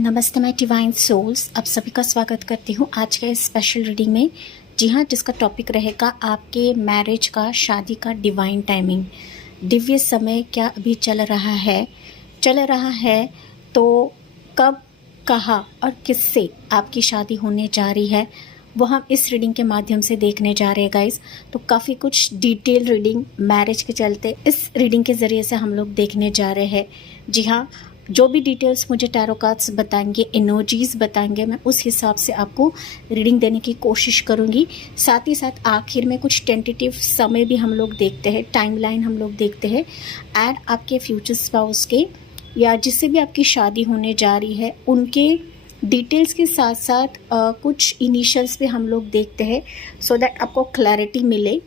नमस्ते my divine souls, आप सभी का स्वागत करती हूँ आज के स्पेशल रीडिंग में। जी हाँ, जिसका टॉपिक रहेगा आपके मैरिज का, शादी का डिवाइन टाइमिंग। दिव्य समय क्या अभी चल रहा है तो कब, कहाँ और किससे आपकी शादी होने जा रही है वो हम इस रीडिंग के माध्यम से देखने जा रहे हैं गाइस। तो काफ़ी कुछ डिटेल रीडिंग मैरिज के चलते इस रीडिंग के ज़रिए से हम लोग देखने जा रहे हैं। जी हाँ, जो भी डिटेल्स मुझे टैरो कार्ड्स बताएंगे, एनर्जीज बताएंगे, मैं उस हिसाब से आपको रीडिंग देने की कोशिश करूंगी। साथ ही साथ आखिर में कुछ टेंटेटिव समय भी हम लोग देखते हैं, टाइमलाइन हम लोग देखते हैं, एंड आपके फ्यूचर स्पाउस के या जिससे भी आपकी शादी होने जा रही है उनके डिटेल्स के साथ साथ कुछ इनिशियल्स भी हम लोग देखते हैं, सो दैट आपको क्लैरिटी मिले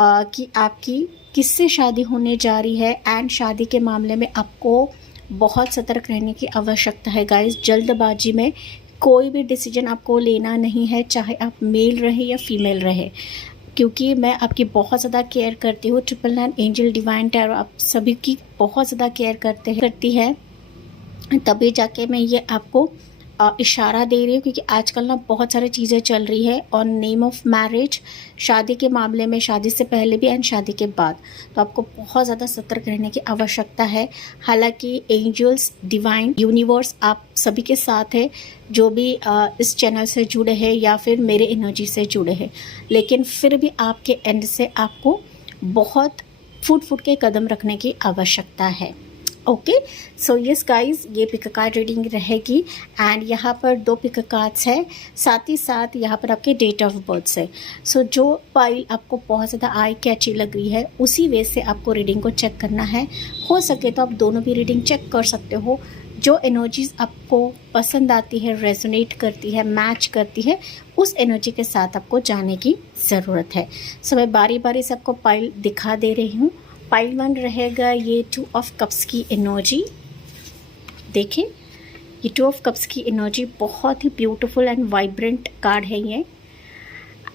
कि आपकी किससे शादी होने जा रही है। एंड शादी के मामले में आपको बहुत सतर्क रहने की आवश्यकता है गाइस। जल्दबाजी में कोई भी डिसीजन आपको लेना नहीं है, चाहे आप मेल रहे या फीमेल रहे, क्योंकि मैं आपकी बहुत ज़्यादा केयर करती हूँ। 999 एंजल डिवाइन टैरो आप सभी की बहुत ज़्यादा केयर करती है, तभी जाके मैं ये आपको इशारा दे रही हूँ, क्योंकि आजकल ना बहुत सारी चीज़ें चल रही है ऑन नेम ऑफ मैरिज, शादी के मामले में, शादी से पहले भी एंड शादी के बाद। तो आपको बहुत ज़्यादा सतर्क रहने की आवश्यकता है। हालांकि एंजल्स, डिवाइन यूनिवर्स आप सभी के साथ है, जो भी इस चैनल से जुड़े हैं या फिर मेरे एनर्जी से जुड़े हैं, लेकिन फिर भी आपके एंड से आपको बहुत फुट के कदम रखने की आवश्यकता है। ओके, सो यस गाइज, ये पिक कार्ड रीडिंग रहेगी एंड यहाँ पर 2 पिक कार्ड्स है, साथ ही साथ यहाँ पर आपके डेट ऑफ बर्थ है। सो जो पाइल आपको बहुत ज़्यादा आई कैची लग रही है उसी वे से आपको रीडिंग को चेक करना है। हो सके तो आप दोनों भी रीडिंग चेक कर सकते हो। जो एनर्जीज आपको पसंद आती है, रेजोनेट करती है, मैच करती है, उस एनर्जी के साथ आपको जाने की ज़रूरत है। सो मैं बारी बारी से आपको पाइल दिखा दे रही हूँ। पाइल 1 रहेगा ये 2 ऑफ कप्स की एनर्जी। देखें, ये 2 ऑफ कप्स की एनर्जी बहुत ही ब्यूटीफुल एंड वाइब्रेंट कार्ड है ये।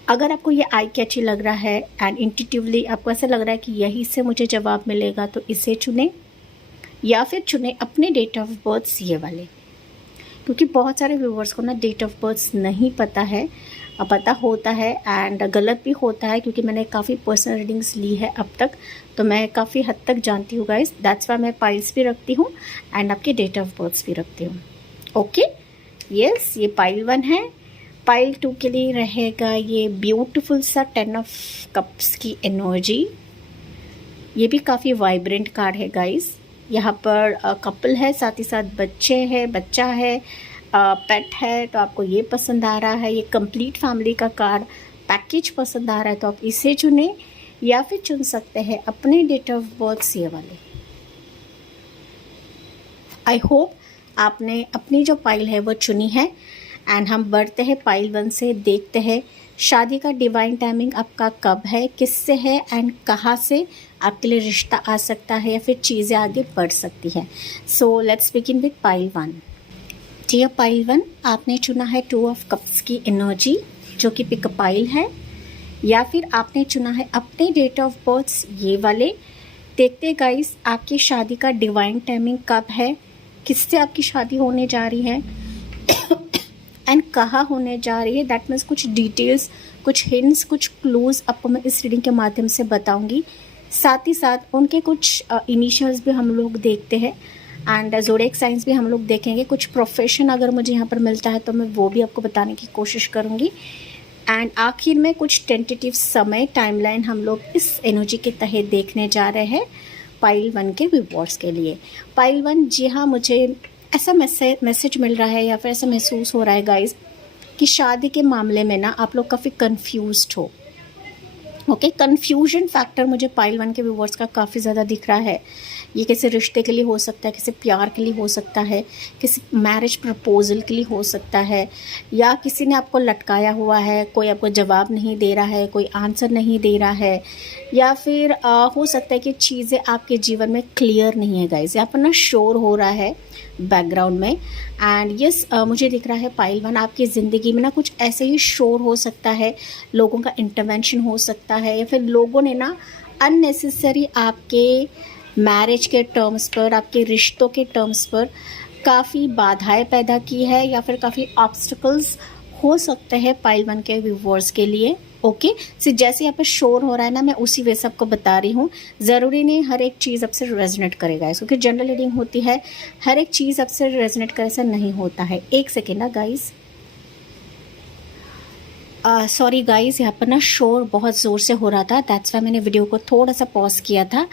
अगर आपको ये आई कैची लग रहा है एंड इंट्यूटिवली आपको ऐसा लग रहा है कि यही से मुझे जवाब मिलेगा, तो इसे चुने या फिर चुने अपने डेट ऑफ बर्थ ये वाले, क्योंकि बहुत सारे व्यूवर्स को ना डेट ऑफ बर्थ नहीं पता है, पता होता है एंड गलत भी होता है, क्योंकि मैंने काफ़ी पर्सनल रीडिंग्स ली है अब तक, तो मैं काफ़ी हद तक जानती हूँ गाइस। दैट्स वाई मैं पाइल्स भी रखती हूँ एंड आपके डेट ऑफ बर्थ भी रखती हूँ। ओके, यस, ये पाइल 1 है। पाइल 2 के लिए रहेगा ये ब्यूटीफुल सा 10 ऑफ कप्स की एनर्जी। ये भी काफ़ी वाइब्रेंट कार्ड है गाइस। यहाँ पर कपल है, साथ ही साथ बच्चा है, पेट है, तो आपको ये पसंद आ रहा है। ये कंप्लीट फैमिली का कार्ड पैकेज पसंद आ रहा है, तो आप इसे चुने या फिर चुन सकते हैं अपने डेट ऑफ बर्थ ये वाले। आई होप आपने अपनी जो पाइल है वो चुनी है एंड हम बढ़ते हैं पाइल 1 से। देखते हैं शादी का डिवाइन टाइमिंग आपका कब है, किससे है एंड कहाँ से आपके लिए रिश्ता आ सकता है या फिर चीज़ें आगे बढ़ सकती है। So let's begin with pile 1। Dear pile 1, आपने चुना है 2 ऑफ कप्स की एनर्जी, जो कि पिक पाइल है, या फिर आपने चुना है अपने डेट ऑफ बर्थ ये वाले। देखते गाइस आपकी शादी का डिवाइन टाइमिंग कब है, किससे आपकी शादी होने जा रही है एंड कहाँ होने जा रही है। दैट मीन्स कुछ डिटेल्स, कुछ हिंट्स, कुछ क्लूज आपको मैं इस रीडिंग के माध्यम से बताऊंगी। साथ ही साथ उनके कुछ इनिशियल्स भी हम लोग देखते हैं एंड ज़ोडिएक साइंस भी हम लोग देखेंगे। कुछ प्रोफेशन अगर मुझे यहाँ पर मिलता है तो मैं वो भी आपको बताने की कोशिश करूँगी। एंड आखिर में कुछ टेंटेटिव समय, टाइमलाइन हम लोग इस एनर्जी के तहत देखने जा रहे हैं पाइल 1 के व्यूअर्स के लिए। पाइल 1, जी हाँ, मुझे ऐसा मैसेज मिल रहा है या फिर ऐसा महसूस हो रहा है गाइस कि शादी के मामले में ना आप लोग काफ़ी कंफ्यूज्ड हो। ओके, कन्फ्यूजन फैक्टर मुझे पाइल 1 के व्यूअर्स का काफ़ी ज़्यादा दिख रहा है। ये किसी रिश्ते के लिए हो सकता है, किसी प्यार के लिए हो सकता है, किसी मैरिज प्रपोजल के लिए हो सकता है, या किसी ने आपको लटकाया हुआ है, कोई आपको जवाब नहीं दे रहा है, कोई आंसर नहीं दे रहा है, या फिर हो सकता है कि चीज़ें आपके जीवन में क्लियर नहीं है गाइस। यहाँ पर ना शोर हो रहा है बैकग्राउंड में एंड यस, मुझे दिख रहा है पाइल 1 आपकी ज़िंदगी में ना कुछ ऐसे ही शोर हो सकता है, लोगों का इंटरवेंशन हो सकता है, या फिर लोगों ने ना अननेसेसरी आपके मैरिज के टर्म्स पर, आपके रिश्तों के टर्म्स पर काफ़ी बाधाएं पैदा की है या फिर काफ़ी ऑब्स्टिकल्स हो सकते हैं पाइल 1 के व्यूवर्स के लिए। ओके जैसे यहाँ पे शोर हो रहा है ना, मैं उसी वे से आपको बता रही हूँ। ज़रूरी नहीं हर एक चीज़ आपसे रेजोनेट करेगा, क्योंकि जनरल रीडिंग होती है, हर एक चीज़ आपसे रेजोनेट करे ऐसा नहीं होता है। एक सेकेंड ना गाइस, सॉरी गाइस, यहाँ पर ना शोर बहुत ज़ोर से हो रहा था, दैट्स वाई मैंने वीडियो को थोड़ा सा पॉज किया था।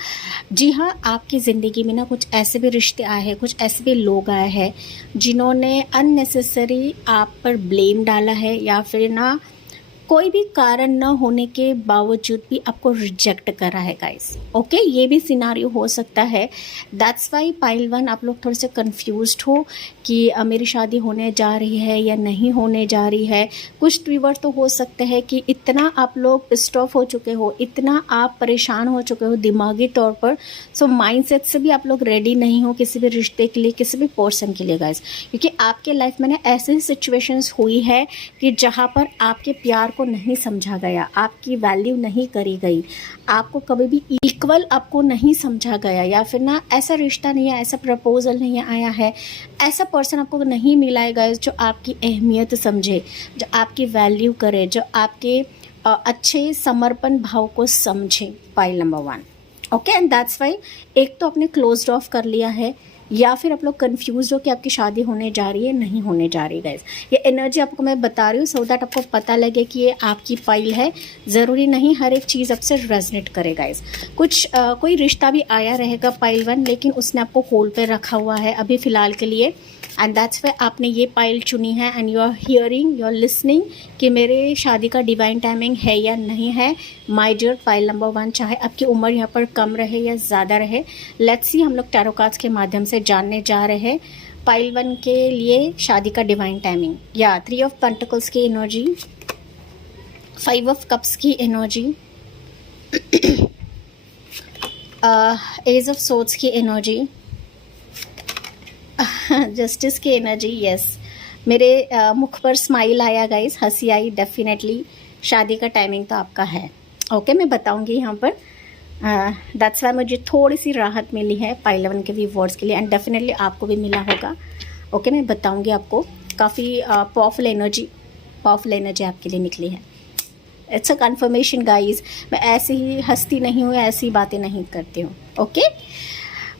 जी हाँ, आपकी ज़िंदगी में ना कुछ ऐसे भी रिश्ते आए हैं, कुछ ऐसे भी लोग आए हैं जिन्होंने अननेसेसरी आप पर ब्लेम डाला है, या फिर ना कोई भी कारण न होने के बावजूद भी आपको रिजेक्ट कर रहा है गाइस। ओके, ये भी सिनारियो हो सकता है। दैट्स वाई पाइल 1 आप लोग थोड़े से कंफ्यूज्ड हो कि मेरी शादी होने जा रही है या नहीं होने जा रही है। कुछ व्यूअर तो हो सकते हैं कि इतना आप लोग पिस्ड ऑफ हो चुके हो, इतना आप परेशान हो चुके हो दिमागी तौर पर, सो माइंडसेट से भी आप लोग रेडी नहीं हो किसी भी रिश्ते के लिए, किसी भी पर्सन के लिए गाइस। क्योंकि आपके लाइफ में ना ऐसी सिचुएशंस हुई है कि जहाँ पर आपके प्यार को नहीं समझा गया, आपकी वैल्यू नहीं करी गई, आपको कभी भी इक्वल आपको नहीं समझा गया, या फिर ना ऐसा रिश्ता नहीं है, ऐसा प्रपोजल नहीं आया है, ऐसा पर्सन आपको नहीं मिला है गाइस जो आपकी अहमियत समझे, जो आपकी वैल्यू करे, जो आपके अच्छे समर्पण भाव को समझे। Pile number 1। Okay, and that's why एक तो आपने क्लोज्ड ऑफ कर लिया है, या फिर आप लोग कंफ्यूज हो कि आपकी शादी होने जा रही है नहीं होने जा रही है गाइस। ये एनर्जी आपको मैं बता रही हूँ सो दैट आपको पता लगे कि ये आपकी फाइल है। ज़रूरी नहीं हर एक चीज़ आपसे रेजोनेट करे गाइस। कुछ कोई रिश्ता भी आया रहेगा पाइल 1, लेकिन उसने आपको होल्ड पे रखा हुआ है अभी फ़िलहाल के लिए, एंड दैट्स वाई आपने ये पाइल चुनी है, and you are hearing, you are listening कि मेरे शादी का डिवाइन टाइमिंग है या नहीं है। माय डियर पाइल नंबर 1, चाहे आपकी उम्र यहाँ पर कम रहे या ज़्यादा रहे, लेट्स सी हम लोग टैरो कार्ड्स के माध्यम से जानने जा रहे हैं पाइल 1 के लिए शादी का डिवाइन टाइमिंग। या 3 ऑफ पेंटिकल्स की एनर्जी, 5 ऑफ कप्स की एनर्जी, एज ऑफ सोर्ड्स की एनर्जी, जस्टिस की एनर्जी। यस, मेरे मुख पर स्माइल आया गाइस, हंसी आई। डेफिनेटली शादी का टाइमिंग तो आपका है। ओके, मैं बताऊंगी यहाँ पर। दैट्स वाई मुझे थोड़ी सी राहत मिली है पाइल 1 के व्यूअर्स के लिए, एंड डेफिनेटली आपको भी मिला होगा। ओके, मैं बताऊंगी आपको। काफ़ी पावरफुल एनर्जी आपके लिए निकली है। इट्स अ कन्फर्मेशन गाइस, मैं ऐसे ही हंसती नहीं हूँ, ऐसी बातें नहीं करती हूँ। ओके,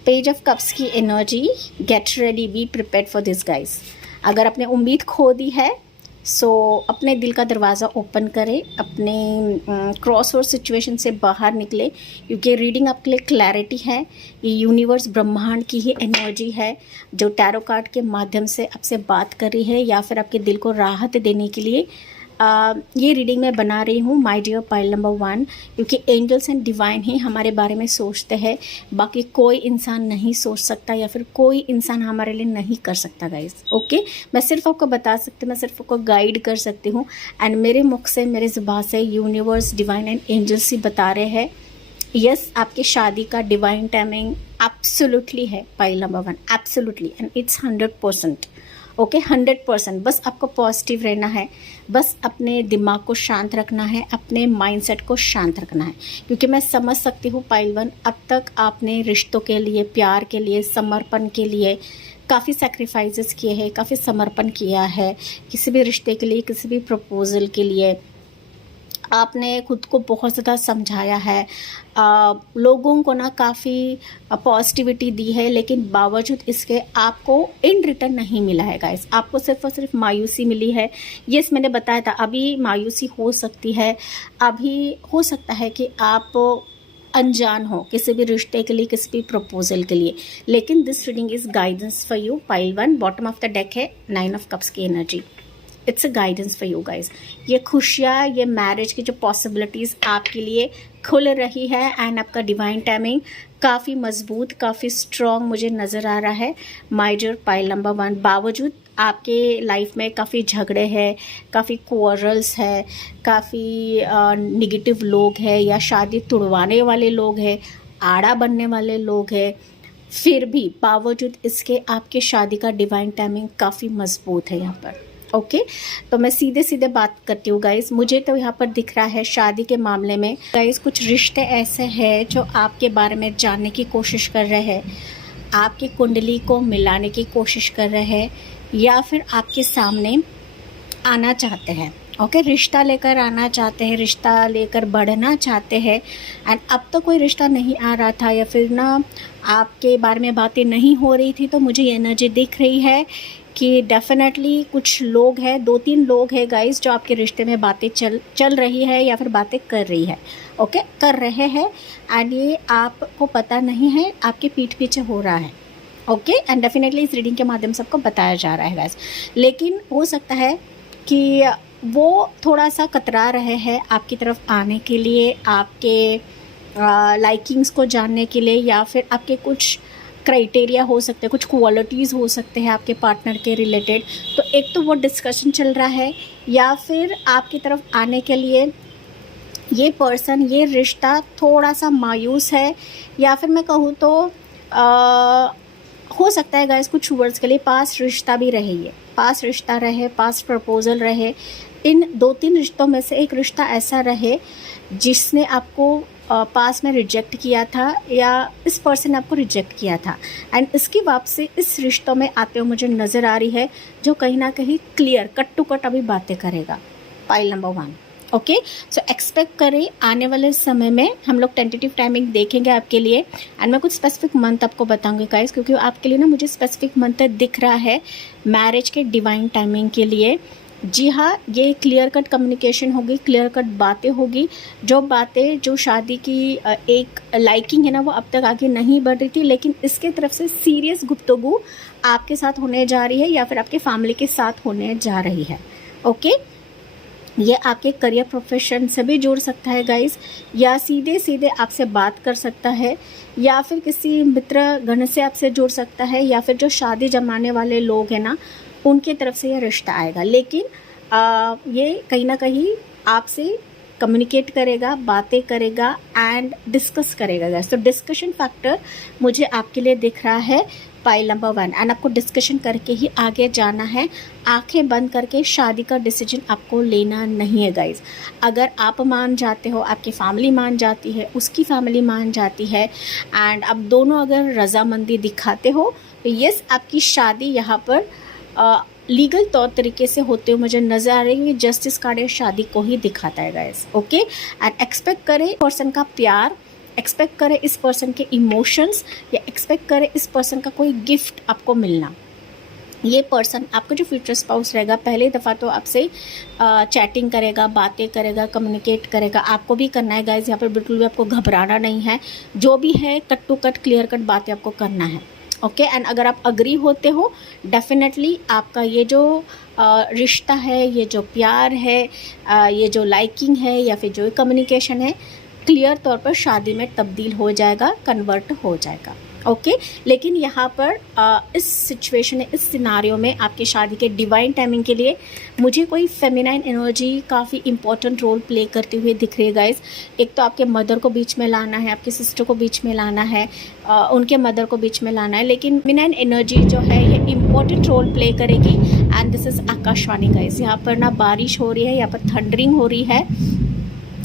पेज ऑफ कप्स की energy, get ready, be prepared for this guys. अगर आपने उम्मीद खो दी है सो अपने दिल का दरवाज़ा ओपन करें, अपने क्रॉसवर्ड सिचुएशन से बाहर निकले, क्योंकि रीडिंग आपके लिए क्लैरिटी है। ये यूनिवर्स ब्रह्मांड की ही एनर्जी है जो टैरो कार्ड के माध्यम से आपसे बात कर रही है, या फिर आपके दिल को राहत देने के लिए ये रीडिंग मैं बना रही हूँ माय डियर पाइल नंबर 1, क्योंकि एंजल्स एंड डिवाइन ही हमारे बारे में सोचते हैं, बाकी कोई इंसान नहीं सोच सकता, या फिर कोई इंसान हमारे लिए नहीं कर सकता गाइस। ओके, मैं सिर्फ आपको बता सकती हूँ, मैं सिर्फ आपको गाइड कर सकती हूँ, एंड मेरे मुख से, मेरे ज़ुबान से यूनिवर्स, डिवाइन एंड एंजल्स ही बता रहे हैं। यस, आपकी शादी का डिवाइन टाइमिंग एब्सोल्युटली है pile number 1, absolutely, and it's 100%। Okay, 100%। बस आपको पॉजिटिव रहना है, बस अपने दिमाग को शांत रखना है, अपने माइंडसेट को शांत रखना है, क्योंकि मैं समझ सकती हूँ पाइल 1, अब तक आपने रिश्तों के लिए, प्यार के लिए, समर्पण के लिए काफ़ी सैक्रिफाइसेस किए हैं, काफ़ी समर्पण किया है किसी भी रिश्ते के लिए, किसी भी प्रपोजल के लिए। आपने खुद को बहुत ज़्यादा समझाया है, लोगों को ना काफ़ी पॉजिटिविटी दी है, लेकिन बावजूद इसके आपको इन रिटर्न नहीं मिला है गाइस। आपको सिर्फ और सिर्फ मायूसी मिली है। यस, मैंने बताया था अभी मायूसी हो सकती है, अभी हो सकता है कि आप अनजान हो किसी भी रिश्ते के लिए, किसी भी प्रपोजल के लिए, लेकिन this reading is guidance for you pile 1। Bottom of the deck है 9 ऑफ कप्स की energy. It's a guidance for you guys. ये खुशियाँ, ये मैरिज की जो पॉसिबिलिटीज़ आपके लिए खुल रही है, एंड आपका डिवाइन टाइमिंग काफ़ी मजबूत, काफ़ी स्ट्रॉन्ग मुझे नज़र आ रहा है माय डियर पाइल नंबर 1। बावजूद आपके लाइफ में काफ़ी झगड़े हैं, काफ़ी क्वारल्स है, काफ़ी निगेटिव लोग हैं, या शादी तुड़वाने वाले लोग हैं, आड़ा बनने वाले लोग हैं, फिर भी बावजूद इसके आपके शादी का डिवाइन टाइमिंग काफ़ी मजबूत है यहाँ पर। ओके, तो मैं सीधे सीधे बात करती हूँ गाइस। मुझे तो यहाँ पर दिख रहा है शादी के मामले में गाइस कुछ रिश्ते ऐसे हैं जो आपके बारे में जानने की कोशिश कर रहे हैं, आपकी कुंडली को मिलाने की कोशिश कर रहे हैं या फिर आपके सामने आना चाहते हैं। ओके, रिश्ता लेकर आना चाहते हैं, रिश्ता लेकर बढ़ना चाहते हैं। एंड अब तो कोई रिश्ता नहीं आ रहा था या फिर ना आपके बारे में बातें नहीं हो रही थी, तो मुझे ये एनर्जी दिख रही है कि डेफिनेटली कुछ लोग हैं, 2-3 लोग हैं गाइस, जो आपके रिश्ते में बातें चल रही है या फिर बातें कर रही है। ओके, कर रहे हैं एंड ये आपको पता नहीं है, आपके पीठ पीछे हो रहा है। ओके, एंड डेफिनेटली इस रीडिंग के माध्यम से आपको बताया जा रहा है गाइस। लेकिन हो सकता है कि वो थोड़ा सा कतरा रहे हैं आपकी तरफ आने के लिए, आपके लाइकिंग्स को जानने के लिए, या फिर आपके कुछ क्राइटेरिया हो सकते हैं, कुछ क्वालिटीज़ हो सकते हैं आपके पार्टनर के रिलेटेड। तो एक तो वो डिस्कशन चल रहा है, या फिर आपकी तरफ आने के लिए ये पर्सन, ये रिश्ता थोड़ा सा मायूस है, या फिर मैं कहूँ तो हो सकता है गाइस कुछ वर्ड्स के लिए पास रिश्ता भी रहे, ये पास रिश्ता रहे, पास प्रपोजल रहे। इन 2-3 रिश्तों में से एक रिश्ता ऐसा रहे जिसने आपको पास में रिजेक्ट किया था, या इस पर्सन ने आपको रिजेक्ट किया था, एंड इसकी वापसी इस रिश्तों में आते हुए मुझे नज़र आ रही है, जो कहीं ना कहीं क्लियर कट टू कट अभी बातें करेगा। Pile number 1। ओके, सो एक्सपेक्ट करें आने वाले समय में हम लोग टेंटेटिव टाइमिंग देखेंगे आपके लिए, एंड मैं कुछ स्पेसिफिक मंथ आपको बताऊंगी गाइस, क्योंकि आपके लिए ना मुझे स्पेसिफिक मंथ दिख रहा है मैरिज के डिवाइन टाइमिंग के लिए। जी हाँ, ये क्लियर कट कम्युनिकेशन होगी, क्लियर कट बातें होगी, जो शादी की एक लाइकिंग है ना, वो अब तक आगे नहीं बढ़ रही थी, लेकिन इसके तरफ से सीरियस गुफ्तगू आपके साथ होने जा रही है या फिर आपके फैमिली के साथ होने जा रही है। ओके, ये आपके करियर प्रोफेशन से भी जुड़ सकता है गाइस, या सीधे सीधे आपसे बात कर सकता है, या फिर किसी मित्र गण से आपसे जुड़ सकता है, या फिर जो शादी जमाने वाले लोग हैं ना, उनकी तरफ से यह रिश्ता आएगा। लेकिन ये कहीं ना कहीं आपसे कम्युनिकेट करेगा, बातें करेगा एंड डिस्कस करेगा गाइस। तो डिस्कशन फैक्टर मुझे आपके लिए दिख रहा है पाइल नंबर 1, एंड आपको डिस्कशन करके ही आगे जाना है। आंखें बंद करके शादी का डिसीजन आपको लेना नहीं है गाइस। अगर आप मान जाते हो, आपकी फैमिली मान जाती है, उसकी फैमिली मान जाती है, एंड आप दोनों अगर रजामंदी दिखाते हो, तो यस, आपकी शादी यहाँ पर लीगल तौर तरीके से होते हुए मुझे नजर आ रही है। जस्टिस कार्ड या शादी को ही दिखाता है गाइस। ओके, एंड एक्सपेक्ट करें पर्सन का प्यार, एक्सपेक्ट करें इस पर्सन के इमोशंस, या एक्सपेक्ट करें इस पर्सन का कोई गिफ्ट आपको मिलना। ये पर्सन आपका जो फ्यूचर स्पाउस रहेगा, पहले दफ़ा तो आपसे चैटिंग करेगा, बातें करेगा, कम्युनिकेट करेगा। आपको भी करना है गाइस, यहाँ पर बिल्कुल भी आपको घबराना नहीं है। जो भी है cut to cut clear cut बातें आपको करना है। ओके, एंड अगर आप अग्री होते हो, डेफिनेटली आपका ये जो रिश्ता है, ये जो प्यार है, ये जो लाइकिंग है, या फिर जो कम्युनिकेशन है, क्लियर तौर पर शादी में तब्दील हो जाएगा, कन्वर्ट हो जाएगा। ओके, लेकिन यहाँ पर इस सिचुएशन, इस सिनारियो में आपकी शादी के डिवाइन टाइमिंग के लिए मुझे कोई फेमिनाइन एनर्जी काफ़ी इंपॉर्टेंट रोल प्ले करती हुई दिख रही है गाइस। एक तो आपके मदर को बीच में लाना है, आपकी सिस्टर को बीच में लाना है, उनके मदर को बीच में लाना है, लेकिन फेमिनाइन एनर्जी जो है ये इंपॉर्टेंट रोल प्ले करेगी। And this is Akashvani guys. यहाँ पर ना बारिश हो रही है, यहाँ पर थंडरिंग हो रही है,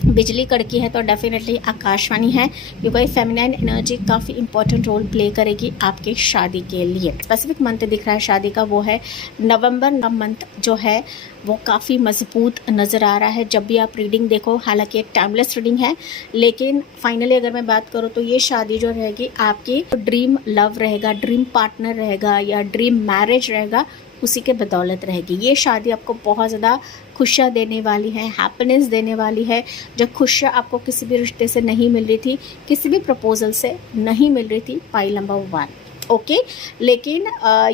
बिजली कड़की है, तो डेफिनेटली आकाशवाणी है, क्योंकि फेमिनाइन एनर्जी काफ़ी इंपॉर्टेंट रोल प्ले करेगी आपकी शादी के लिए। स्पेसिफिक मंथ दिख रहा है शादी का, वो है नवंबर का मंथ जो है वो काफ़ी मजबूत नज़र आ रहा है जब भी आप रीडिंग देखो। हालांकि एक टाइमलेस रीडिंग है, लेकिन फाइनली अगर मैं बात करूँ तो ये शादी जो रहेगी आपकी ड्रीम लव रहेगा, ड्रीम पार्टनर रहेगा, या ड्रीम मैरिज रहेगा, उसी के बदौलत रहेगी। ये शादी आपको बहुत ज़्यादा खुशियाँ देने वाली है, हैप्पीनेस देने वाली है। जो खुशियाँ आपको किसी भी रिश्ते से नहीं मिल रही थी, किसी भी प्रपोजल से नहीं मिल रही थी, पाइल नंबर 1। ओके, लेकिन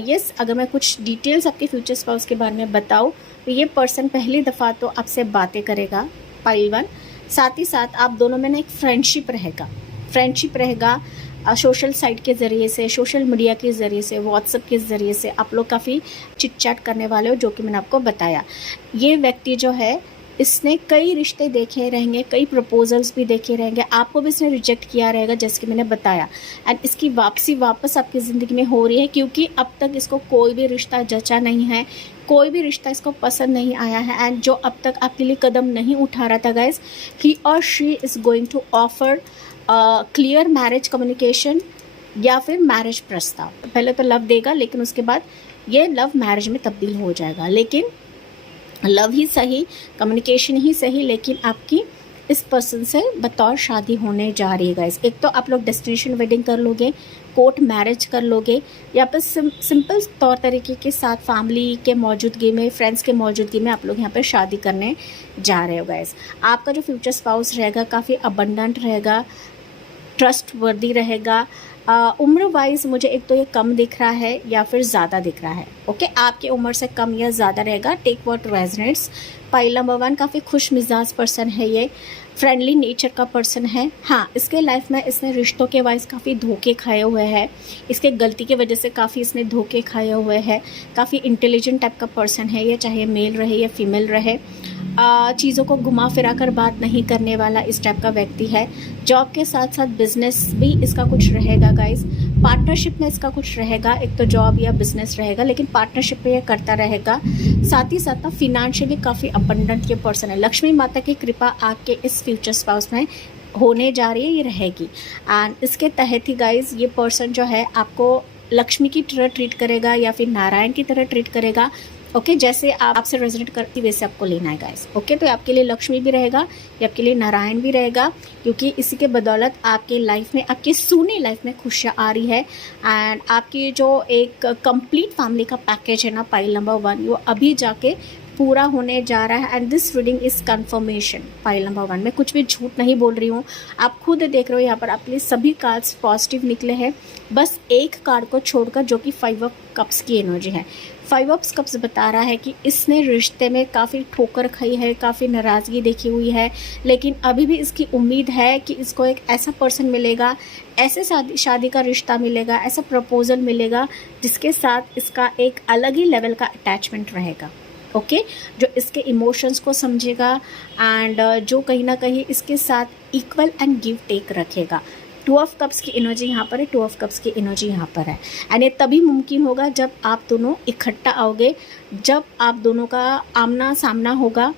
यस, अगर मैं कुछ डिटेल्स आपके फ्यूचर स्पाउस के बारे में बताऊँ तो ये पर्सन पहली दफ़ा तो आपसे बातें करेगा, पाइल 1। साथ ही साथ आप दोनों में ना एक फ्रेंडशिप रहेगा, सोशल साइट के ज़रिए से, सोशल मीडिया के ज़रिए से, व्हाट्सएप के ज़रिए से आप लोग काफ़ी चिट चैट करने वाले हो, जो कि मैंने आपको बताया। ये व्यक्ति जो है, इसने कई रिश्ते देखे रहेंगे, कई प्रपोजल्स भी देखे रहेंगे, आपको भी इसने रिजेक्ट किया रहेगा, जैसे कि मैंने बताया। एंड इसकी वापसी वापस आपकी ज़िंदगी में हो रही है, क्योंकि अब तक इसको कोई भी रिश्ता जचा नहीं है, कोई भी रिश्ता इसको पसंद नहीं आया है। एंड जो अब तक आपके लिए कदम नहीं उठा रहा था गाइस, ही और she is going to offer clear marriage communication, या फिर मैरिज प्रस्ताव। पहले तो लव देगा, लेकिन उसके बाद ये लव मैरिज में तब्दील हो जाएगा। लेकिन लव ही सही, कम्युनिकेशन ही सही, लेकिन आपकी इस पर्सन से बतौर शादी होने जा रही है गाइस। एक तो आप लोग डेस्टिनेशन वेडिंग कर लोगे, कोर्ट मैरिज कर लोगे, या फिर सिंपल तौर तरीके के साथ फैमिली के मौजूदगी में, फ्रेंड्स के मौजूदगी में आप लोग यहाँ पर शादी करने जा रहे हो गाइस। आपका जो फ्यूचर स्पाउस रहेगा काफ़ी अबंडेंट रहेगा, ट्रस्ट वर्दी रहेगा। उम्र वाइज मुझे एक तो ये कम दिख रहा है या फिर ज़्यादा दिख रहा है। ओके, आपकी उम्र से कम या ज़्यादा रहेगा, take what resonates. Pile number 1, काफ़ी खुश मिजाज पर्सन है ये, फ्रेंडली नेचर का पर्सन है। हाँ, इसके लाइफ में इसने रिश्तों के वाइज काफ़ी धोखे खाए हुए हैं, इसके गलती की वजह से काफ़ी इसने धोखे खाए हुए हैं। काफ़ी इंटेलिजेंट टाइप का पर्सन है ये, चाहे मेल रहे या फीमेल रहे। चीज़ों को घुमा फिरा कर बात नहीं करने वाला इस टाइप का व्यक्ति है। जॉब के साथ साथ बिजनेस भी इसका कुछ रहेगा गाइस, पार्टनरशिप में इसका कुछ रहेगा। एक तो जॉब या बिजनेस रहेगा, लेकिन पार्टनरशिप में ये करता रहेगा। साथ ही साथ फिनेंशियली काफ़ी अबंडेंट ये पर्सन है। लक्ष्मी माता की कृपा आपके इस फ्यूचर स्पाउस में होने जा रही है, ये रहेगी। एंड इसके तहत ही गाइज ये पर्सन जो है आपको लक्ष्मी की तरह ट्रीट करेगा या फिर नारायण की तरह ट्रीट करेगा। ओके, जैसे आपसे रेजोनेट करती वैसे आपको लेना है गाइस। ओके, तो आपके लिए लक्ष्मी भी रहेगा, ये आपके लिए नारायण भी रहेगा, क्योंकि इसी के बदौलत आपके लाइफ में, आपकी सूनी लाइफ में खुशियाँ आ रही है। एंड आपकी जो एक कंप्लीट फैमिली का पैकेज है ना, पाइल नंबर 1, वो अभी जाके पूरा होने जा रहा है। And this reading is confirmation. Pile number 1 में कुछ भी झूठ नहीं बोल रही हूँ, आप खुद देख रहे हो यहाँ पर आपके लिए सभी कार्ड्स पॉजिटिव निकले हैं। बस एक कार्ड को छोड़कर, जो कि 5 ऑफ कप्स की एनर्जी है। 5 ऑफ कप्स बता रहा है कि इसने रिश्ते में काफ़ी ठोकर खाई है, काफ़ी नाराज़गी देखी हुई है, लेकिन अभी भी इसकी उम्मीद है कि इसको एक ऐसा पर्सन मिलेगा, ऐसे शादी का रिश्ता मिलेगा, ऐसा प्रपोजल मिलेगा जिसके साथ इसका एक अलग ही लेवल का अटैचमेंट रहेगा। ओके, जो इसके इमोशंस को समझेगा एंड जो कहीं ना कहीं इसके साथ इक्वल एंड गिव टेक रखेगा। 2 ऑफ कप्स की एनर्जी यहाँ पर है, 2 ऑफ कप्स की एनर्जी यहाँ पर है। एंड ये तभी मुमकिन होगा जब आप दोनों इकट्ठा आओगे, जब आप दोनों का आमना सामना होगा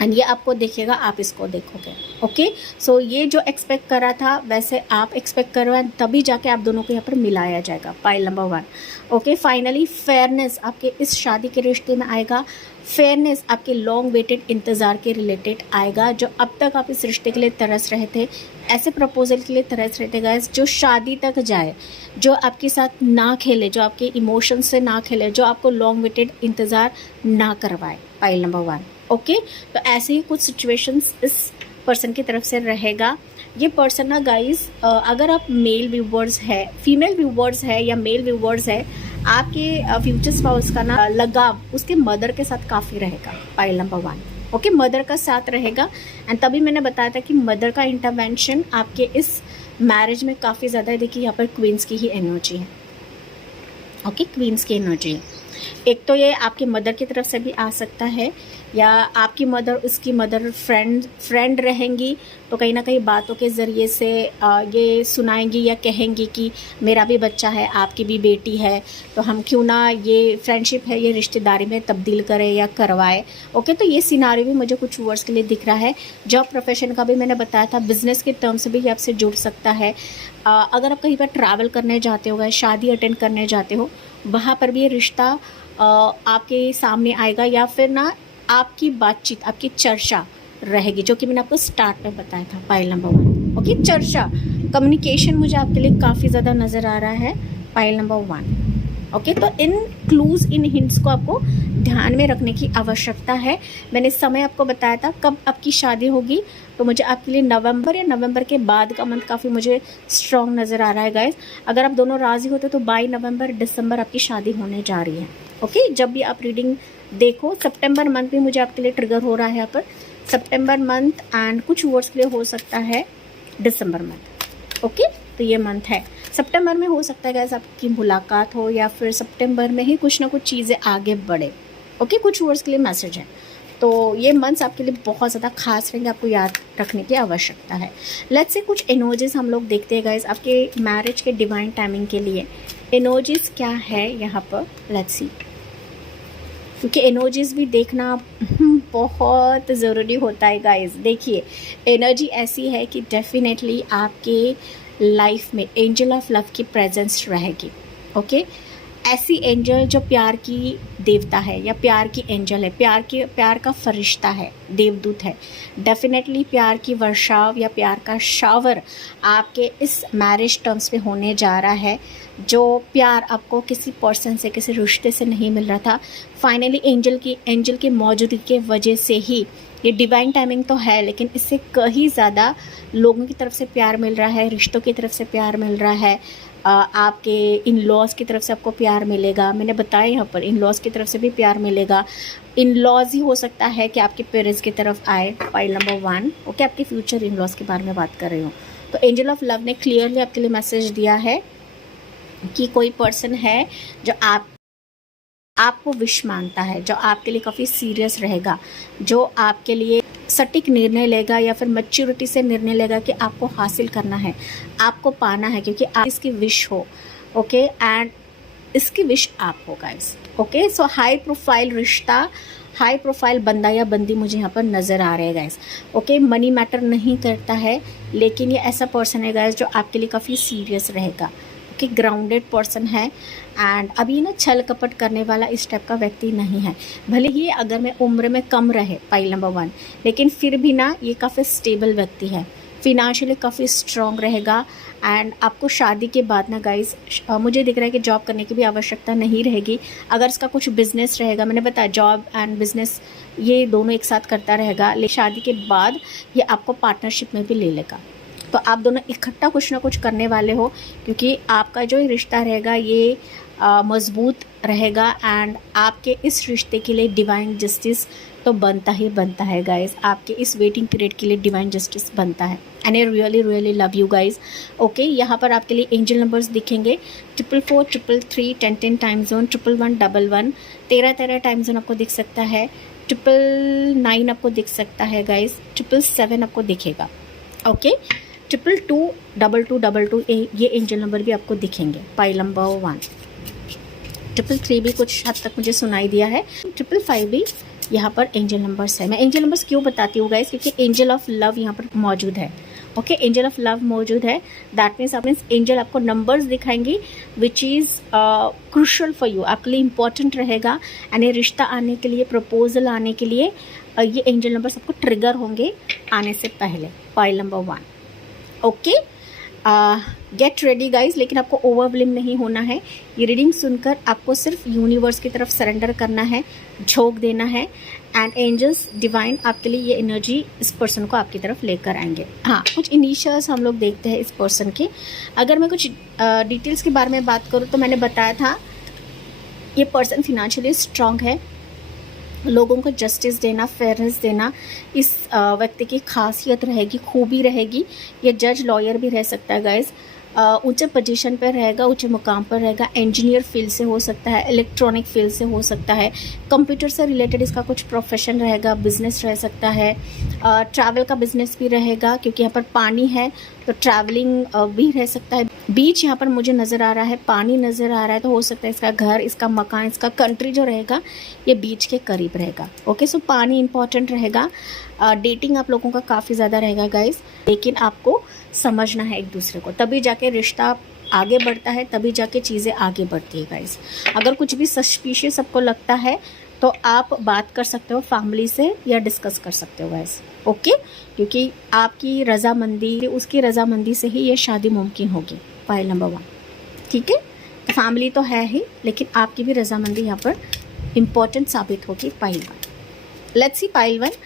एंड ये आपको देखेगा, आप इसको देखोगे। ओके, सो ये जो एक्सपेक्ट कर रहा था वैसे आप एक्सपेक्ट करो, एंड तभी जाके आप दोनों को यहाँ पर मिलाया जाएगा। Pile number 1। Okay, finally fairness आपके इस शादी के रिश्ते में आएगा। फेयरनेस आपके लॉन्ग वेटेड इंतज़ार के रिलेटेड आएगा। जो अब तक आप इस रिश्ते के लिए तरस रहे थे, ऐसे प्रपोजल के लिए तरस रहे थे गाइस, जो शादी तक जाए, जो आपके साथ ना खेले, जो आपके इमोशंस से ना खेले, जो आपको लॉन्ग वेटेड इंतज़ार ना करवाए। Pile number 1। ओके, तो ऐसे ही कुछ सिचुएशंस इस पर्सन की तरफ से रहेगा। ये पर्सन ना गाइस, अगर आप मेल व्यूवर्स है, फीमेल व्यूवर्स है या मेल व्यूवर्स है, आपके फ्यूचर स्पाउस का ना लगाव उसके मदर के साथ काफ़ी रहेगा। Pile number 1। ओके, मदर का साथ रहेगा। एंड तभी मैंने बताया था कि मदर का इंटरवेंशन आपके इस मैरिज में काफ़ी ज़्यादा है। देखिए यहाँ पर क्वींस की ही एनर्जी है। ओके, क्वींस की एनर्जी है। एक तो ये आपकी मदर की तरफ से भी आ सकता है, या आपकी मदर उसकी मदर फ्रेंड रहेंगी, तो कहीं ना कहीं बातों के ज़रिए से ये सुनाएंगी या कहेंगी कि मेरा भी बच्चा है, आपकी भी बेटी है, तो हम क्यों ना ये फ्रेंडशिप है ये रिश्तेदारी में तब्दील करें या करवाए। ओके, तो ये सिनारी भी मुझे कुछ वर्ड्स के लिए दिख रहा है। जॉब प्रोफेशन का भी मैंने बताया था, बिजनेस के टर्म से भी ये आपसे जुड़ सकता है। अगर आप कहीं पर ट्रैवल करने जाते हो, शादी अटेंड करने जाते हो, वहाँ पर भी ये रिश्ता आपके सामने आएगा, या फिर ना आपकी बातचीत, आपकी चर्चा रहेगी, जो कि मैंने आपको स्टार्ट में बताया था। Pile number 1। ओके, चर्चा, कम्युनिकेशन मुझे आपके लिए काफ़ी ज़्यादा नज़र आ रहा है। Pile number 1। ओके, तो इन क्लूज़, इन हिंट्स को आपको ध्यान में रखने की आवश्यकता है। मैंने समय आपको बताया था कब आपकी शादी होगी, तो मुझे आपके लिए नवंबर या नवंबर के बाद का मंथ काफ़ी मुझे स्ट्रॉन्ग नज़र आ रहा है गाइस। अगर आप दोनों राज़ी होते तो बाई नवंबर दिसंबर आपकी शादी होने जा रही है। ओके, जब भी आप रीडिंग देखो, सितंबर मंथ भी मुझे आपके लिए ट्रिगर हो रहा है यहाँ पर, सितंबर मंथ, एंड कुछ वर्ड्स के लिए हो सकता है दिसंबर मंथ। ओके, तो ये मंथ है। सितंबर में हो सकता है गाइस आपकी मुलाकात हो, या फिर सितंबर में ही कुछ ना कुछ चीज़ें आगे बढ़े। ओके, कुछ वर्ड्स के लिए मैसेज है। तो ये मंथ्स आपके लिए बहुत ज़्यादा खास रहेंगे, आपको याद रखने की आवश्यकता है। लेट्स से कुछ एनर्जीज हम लोग देखते हैं गाइस आपके मैरिज के डिवाइन टाइमिंग के लिए। एनर्जीज क्या है यहाँ पर, लेट्स सी, क्योंकि एनर्जीज भी देखना बहुत ज़रूरी होता है गाइस। देखिए, एनर्जी ऐसी है कि डेफिनेटली आपके लाइफ में एंजल ऑफ लव की प्रेजेंस रहेगी। ओके, ऐसी एंजल जो प्यार की देवता है या प्यार की एंजल है, प्यार का फरिश्ता है, देवदूत है। डेफिनेटली प्यार की वर्षाव या प्यार का शावर आपके इस मैरिज टर्म्स पे होने जा रहा है। जो प्यार आपको किसी पर्सन से, किसी रिश्ते से नहीं मिल रहा था, फाइनली एंजल की मौजूदगी के वजह से ही ये डिवाइन टाइमिंग तो है, लेकिन इससे कहीं ज़्यादा लोगों की तरफ से प्यार मिल रहा है, रिश्तों की तरफ से प्यार मिल रहा है। आपके इन लॉज की तरफ से आपको प्यार मिलेगा। मैंने बताया यहाँ पर इन लॉज की तरफ से भी प्यार मिलेगा। इन लॉज ही हो सकता है कि आपके पेरेंट्स की तरफ आए, फाइल नंबर 1। ओके, आपके फ्यूचर इन लॉज के बारे में बात कर रही हूँ। तो एंजल ऑफ लव ने क्लियरली आपके लिए मैसेज दिया है कि कोई पर्सन है जो आपको विश मानता है, जो आपके लिए काफ़ी सीरियस रहेगा, जो आपके लिए सटीक निर्णय लेगा या फिर मैच्योरिटी से निर्णय लेगा कि आपको हासिल करना है, आपको पाना है, क्योंकि आप इसकी विश हो। ओके, एंड इसकी विश आप हो गाइस। ओके, सो हाई प्रोफाइल रिश्ता, हाई प्रोफाइल बंदा या बंदी मुझे यहाँ पर नज़र आ रहे हैं गाइस। ओके, मनी मैटर नहीं करता है, लेकिन ये ऐसा पर्सन है गाइस जो आपके लिए काफ़ी सीरियस रहेगा। ओके, ग्राउंडेड पर्सन है एंड अभी ना छल कपट करने वाला इस टाइप का व्यक्ति नहीं है। भले ही अगर मैं उम्र में कम रहे, पाइल नंबर 1, लेकिन फिर भी ना ये काफ़ी स्टेबल व्यक्ति है, फिनेंशियली काफ़ी स्ट्रॉन्ग रहेगा। एंड आपको शादी के बाद ना गाइस मुझे दिख रहा है कि जॉब करने की भी आवश्यकता नहीं रहेगी। अगर इसका कुछ बिजनेस रहेगा, मैंने बताया जॉब एंड बिजनेस ये दोनों एक साथ करता रहेगा, लेकिन शादी के बाद ये आपको पार्टनरशिप में भी ले लेगा। तो आप दोनों इकट्ठा कुछ ना कुछ करने वाले हो, क्योंकि आपका जो रिश्ता रहेगा ये मजबूत रहेगा। एंड आपके इस रिश्ते के लिए डिवाइन जस्टिस तो बनता ही बनता है गाइस। आपके इस वेटिंग पीरियड के लिए डिवाइन जस्टिस बनता है। And I really really love you guys. Okay, यहाँ पर आपके लिए एंजल नंबर्स दिखेंगे 444, 333, 1010 टाइम जोन, 1111, 13 टाइम जोन आपको दिख सकता है, 999 आपको दिख सकता है गाइस, 777 आपको दिखेगा। ओके, 222, 2222 ये एंजल नंबर भी आपको दिखेंगे, पाइल नंबर 1। 333 भी कुछ हद तक मुझे सुनाई दिया है, 555 भी यहाँ पर एंजल नंबर्स है। मैं एंजल नंबर्स क्यों बताती हूँ गाइस, क्योंकि एंजल ऑफ लव यहाँ पर मौजूद है। ओके, एंजल ऑफ लव मौजूद है, दैट मीन्स एंजल आपको नंबर्स दिखाएंगी which is crucial for you, आपके लिए इंपॉर्टेंट रहेगा। यानी रिश्ता आने के लिए, प्रपोजल आने के लिए ये एंजल नंबर्स आपको ट्रिगर होंगे आने से पहले, pile number 1। Okay, get ready guys, लेकिन आपको ओवरवेलम नहीं होना है। ये रीडिंग सुनकर आपको सिर्फ यूनिवर्स की तरफ सरेंडर करना है, झोंक देना है, एंड एंजल्स डिवाइन आपके लिए ये एनर्जी इस पर्सन को आपकी तरफ लेकर आएंगे। हाँ, कुछ इनिशियल्स हम लोग देखते हैं इस पर्सन के। अगर मैं कुछ डिटेल्स के बारे में बात करूँ तो मैंने बताया था ये पर्सन फिनेंशियली स्ट्रांग है, लोगों को जस्टिस देना, फेयरनेस देना इस व्यक्ति की खासियत रहेगी, खूबी रहेगी। ये जज, लॉयर भी रह सकता है गाइस, ऊंचे पोजीशन पर रहेगा, ऊंचे मुकाम पर रहेगा। इंजीनियर फील्ड से हो सकता है, इलेक्ट्रॉनिक फील्ड से हो सकता है, कंप्यूटर से रिलेटेड इसका कुछ प्रोफेशन रहेगा, बिजनेस रह सकता है, ट्रैवल का बिजनेस भी रहेगा, क्योंकि यहाँ पर पानी है तो ट्रैवलिंग भी रह सकता है। बीच यहाँ पर मुझे नज़र आ रहा है, पानी नज़र आ रहा है, तो हो सकता है इसका घर, इसका मकान, इसका कंट्री जो रहेगा ये बीच के करीब रहेगा। ओके, सो पानी इंपॉर्टेंट रहेगा। डेटिंग आप लोगों का काफ़ी ज़्यादा रहेगा गाइस, लेकिन आपको समझना है एक दूसरे को, तभी जाके रिश्ता आगे बढ़ता है, तभी जाके चीज़ें आगे बढ़ती है गाइस। अगर कुछ भी सस्पिशियस आपको लगता है तो आप बात कर सकते हो फैमिली से या डिस्कस कर सकते हो गाइस। ओके, क्योंकि आपकी रजामंदी, उसकी रजामंदी से ही ये शादी मुमकिन होगी, पाइल नंबर 1। ठीक है, तो फैमिली तो है ही, लेकिन आपकी भी रजामंदी यहाँ पर इम्पोर्टेंट साबित होगी, pile 1। Let's see pile 1।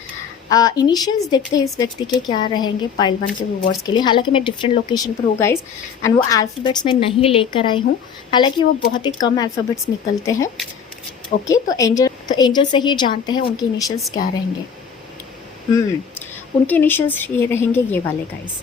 Initials देखते हैं इस व्यक्ति के क्या रहेंगे पाइल 1 के व्यूअर्स के लिए। हालांकि मैं डिफरेंट लोकेशन पर हूँ गाइस, एंड वो अल्फ़ाबेट्स में नहीं लेकर आई हूँ, हालांकि वो बहुत ही कम अल्फ़ाबेट्स निकलते हैं। ओके, तो एंजल से ही जानते हैं उनके इनिशियल्स क्या रहेंगे। उनके इनिशियल्स ये रहेंगे, ये वाले गाइस।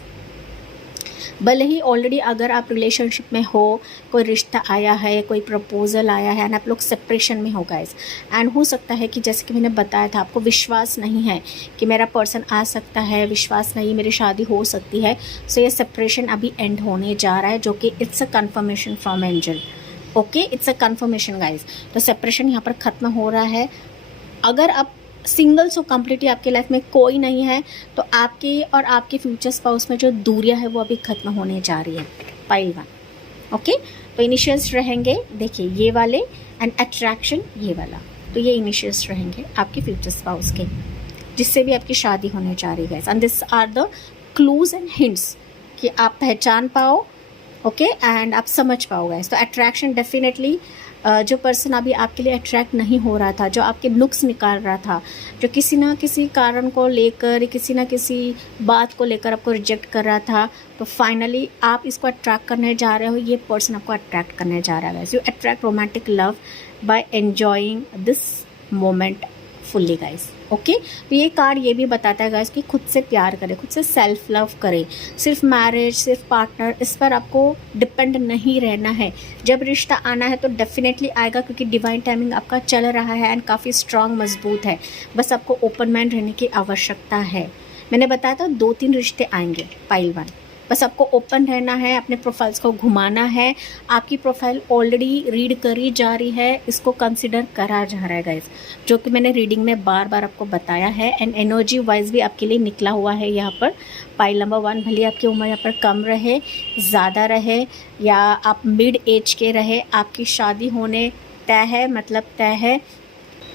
भले ही ऑलरेडी अगर आप रिलेशनशिप में हो, कोई रिश्ता आया है, कोई प्रपोजल आया है, एंड आप लोग सेपरेशन में हो गाइस, एंड हो सकता है कि जैसे कि मैंने बताया था, आपको विश्वास नहीं है कि मेरा पर्सन आ सकता है, विश्वास नहीं मेरी शादी हो सकती है, सो ये सेपरेशन अभी एंड होने जा रहा है, जो कि it's a conformation from angel. Okay, it's a conformation guys. तो सेपरेशन यहाँ पर ख़त्म हो रहा है। अगर आप सिंगल्स हो कम्प्लीटली, आपके लाइफ में कोई नहीं है, तो आपके और आपके फ्यूचर स्पाउस में जो दूरियां है वो अभी ख़त्म होने जा रही है। Pile 1, okay. तो इनिशियल्स रहेंगे, देखिए ये वाले, एंड अट्रैक्शन ये वाला, तो ये इनिशियल्स रहेंगे आपके फ्यूचर स्पाउस के, जिससे भी आपकी शादी होने जा रही है। And this are the clues and hints कि आप पहचान पाओ, ओके, एंड आप समझ पाओ गाइस। तो अट्रैक्शन डेफिनेटली, जो पर्सन अभी आपके लिए अट्रैक्ट नहीं हो रहा था, जो आपके नुक्स निकाल रहा था, जो किसी ना किसी कारण को लेकर, किसी ना किसी बात को लेकर आपको रिजेक्ट कर रहा था, तो फाइनली आप इसको अट्रैक्ट करने जा रहे हो, ये पर्सन आपको अट्रैक्ट करने जा रहा है। You attract romantic love by enjoying this moment fully guys, okay. तो ये कार्ड ये भी बताता है गाइस कि खुद से प्यार करें, खुद से सेल्फ लव करें। सिर्फ मैरिज, सिर्फ पार्टनर, इस पर आपको डिपेंड नहीं रहना है। जब रिश्ता आना है तो डेफिनेटली आएगा, क्योंकि डिवाइन टाइमिंग आपका चल रहा है एंड काफ़ी स्ट्रांग, मजबूत है। बस आपको ओपन माइंड रहने की आवश्यकता है। मैंने बताया था 2-3 रिश्ते आएंगे पाइल 1, बस आपको ओपन रहना है, अपने प्रोफाइल्स को घुमाना है। आपकी प्रोफाइल ऑलरेडी रीड करी जा रही है, इसको कंसिडर करा जा रहा है गाइस, जो कि मैंने रीडिंग में बार बार आपको बताया है। एंड एनर्जी वाइज भी आपके लिए निकला हुआ है यहाँ पर। पाइल नंबर 1, भले आपकी उम्र यहाँ पर कम रहे, ज़्यादा रहे, या आप मिड एज के रहे, आपकी शादी होने तय है, मतलब तय है।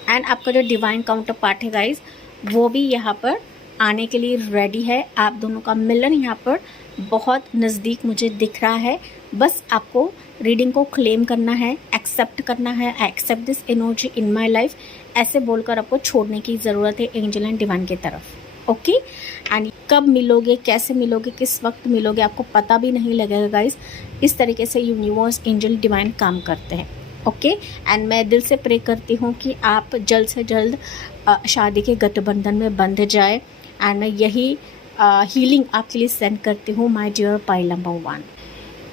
एंड आपका जो डिवाइन काउंटर पार्ट है गाइस, वो भी यहाँ पर आने के लिए रेडी है। आप दोनों का मिलन यहाँ पर बहुत नज़दीक मुझे दिख रहा है। बस आपको रीडिंग को क्लेम करना है, एक्सेप्ट करना है। I accept this energy in my life, ऐसे बोलकर आपको छोड़ने की ज़रूरत है एंजल एंड डिवाइन की तरफ, ओके। एंड कब मिलोगे, कैसे मिलोगे, किस वक्त मिलोगे, आपको पता भी नहीं लगेगा गाइस। इस तरीके से यूनिवर्स, एंजल, डिवाइन काम करते हैं, ओके। एंड मैं दिल से प्रे करती हूँ कि आप जल्द से जल्द शादी के गठबंधन में बंध जाए। एंड मैं यही हीलिंग आपके लिए सेंड करती हूँ my dear pile number 1।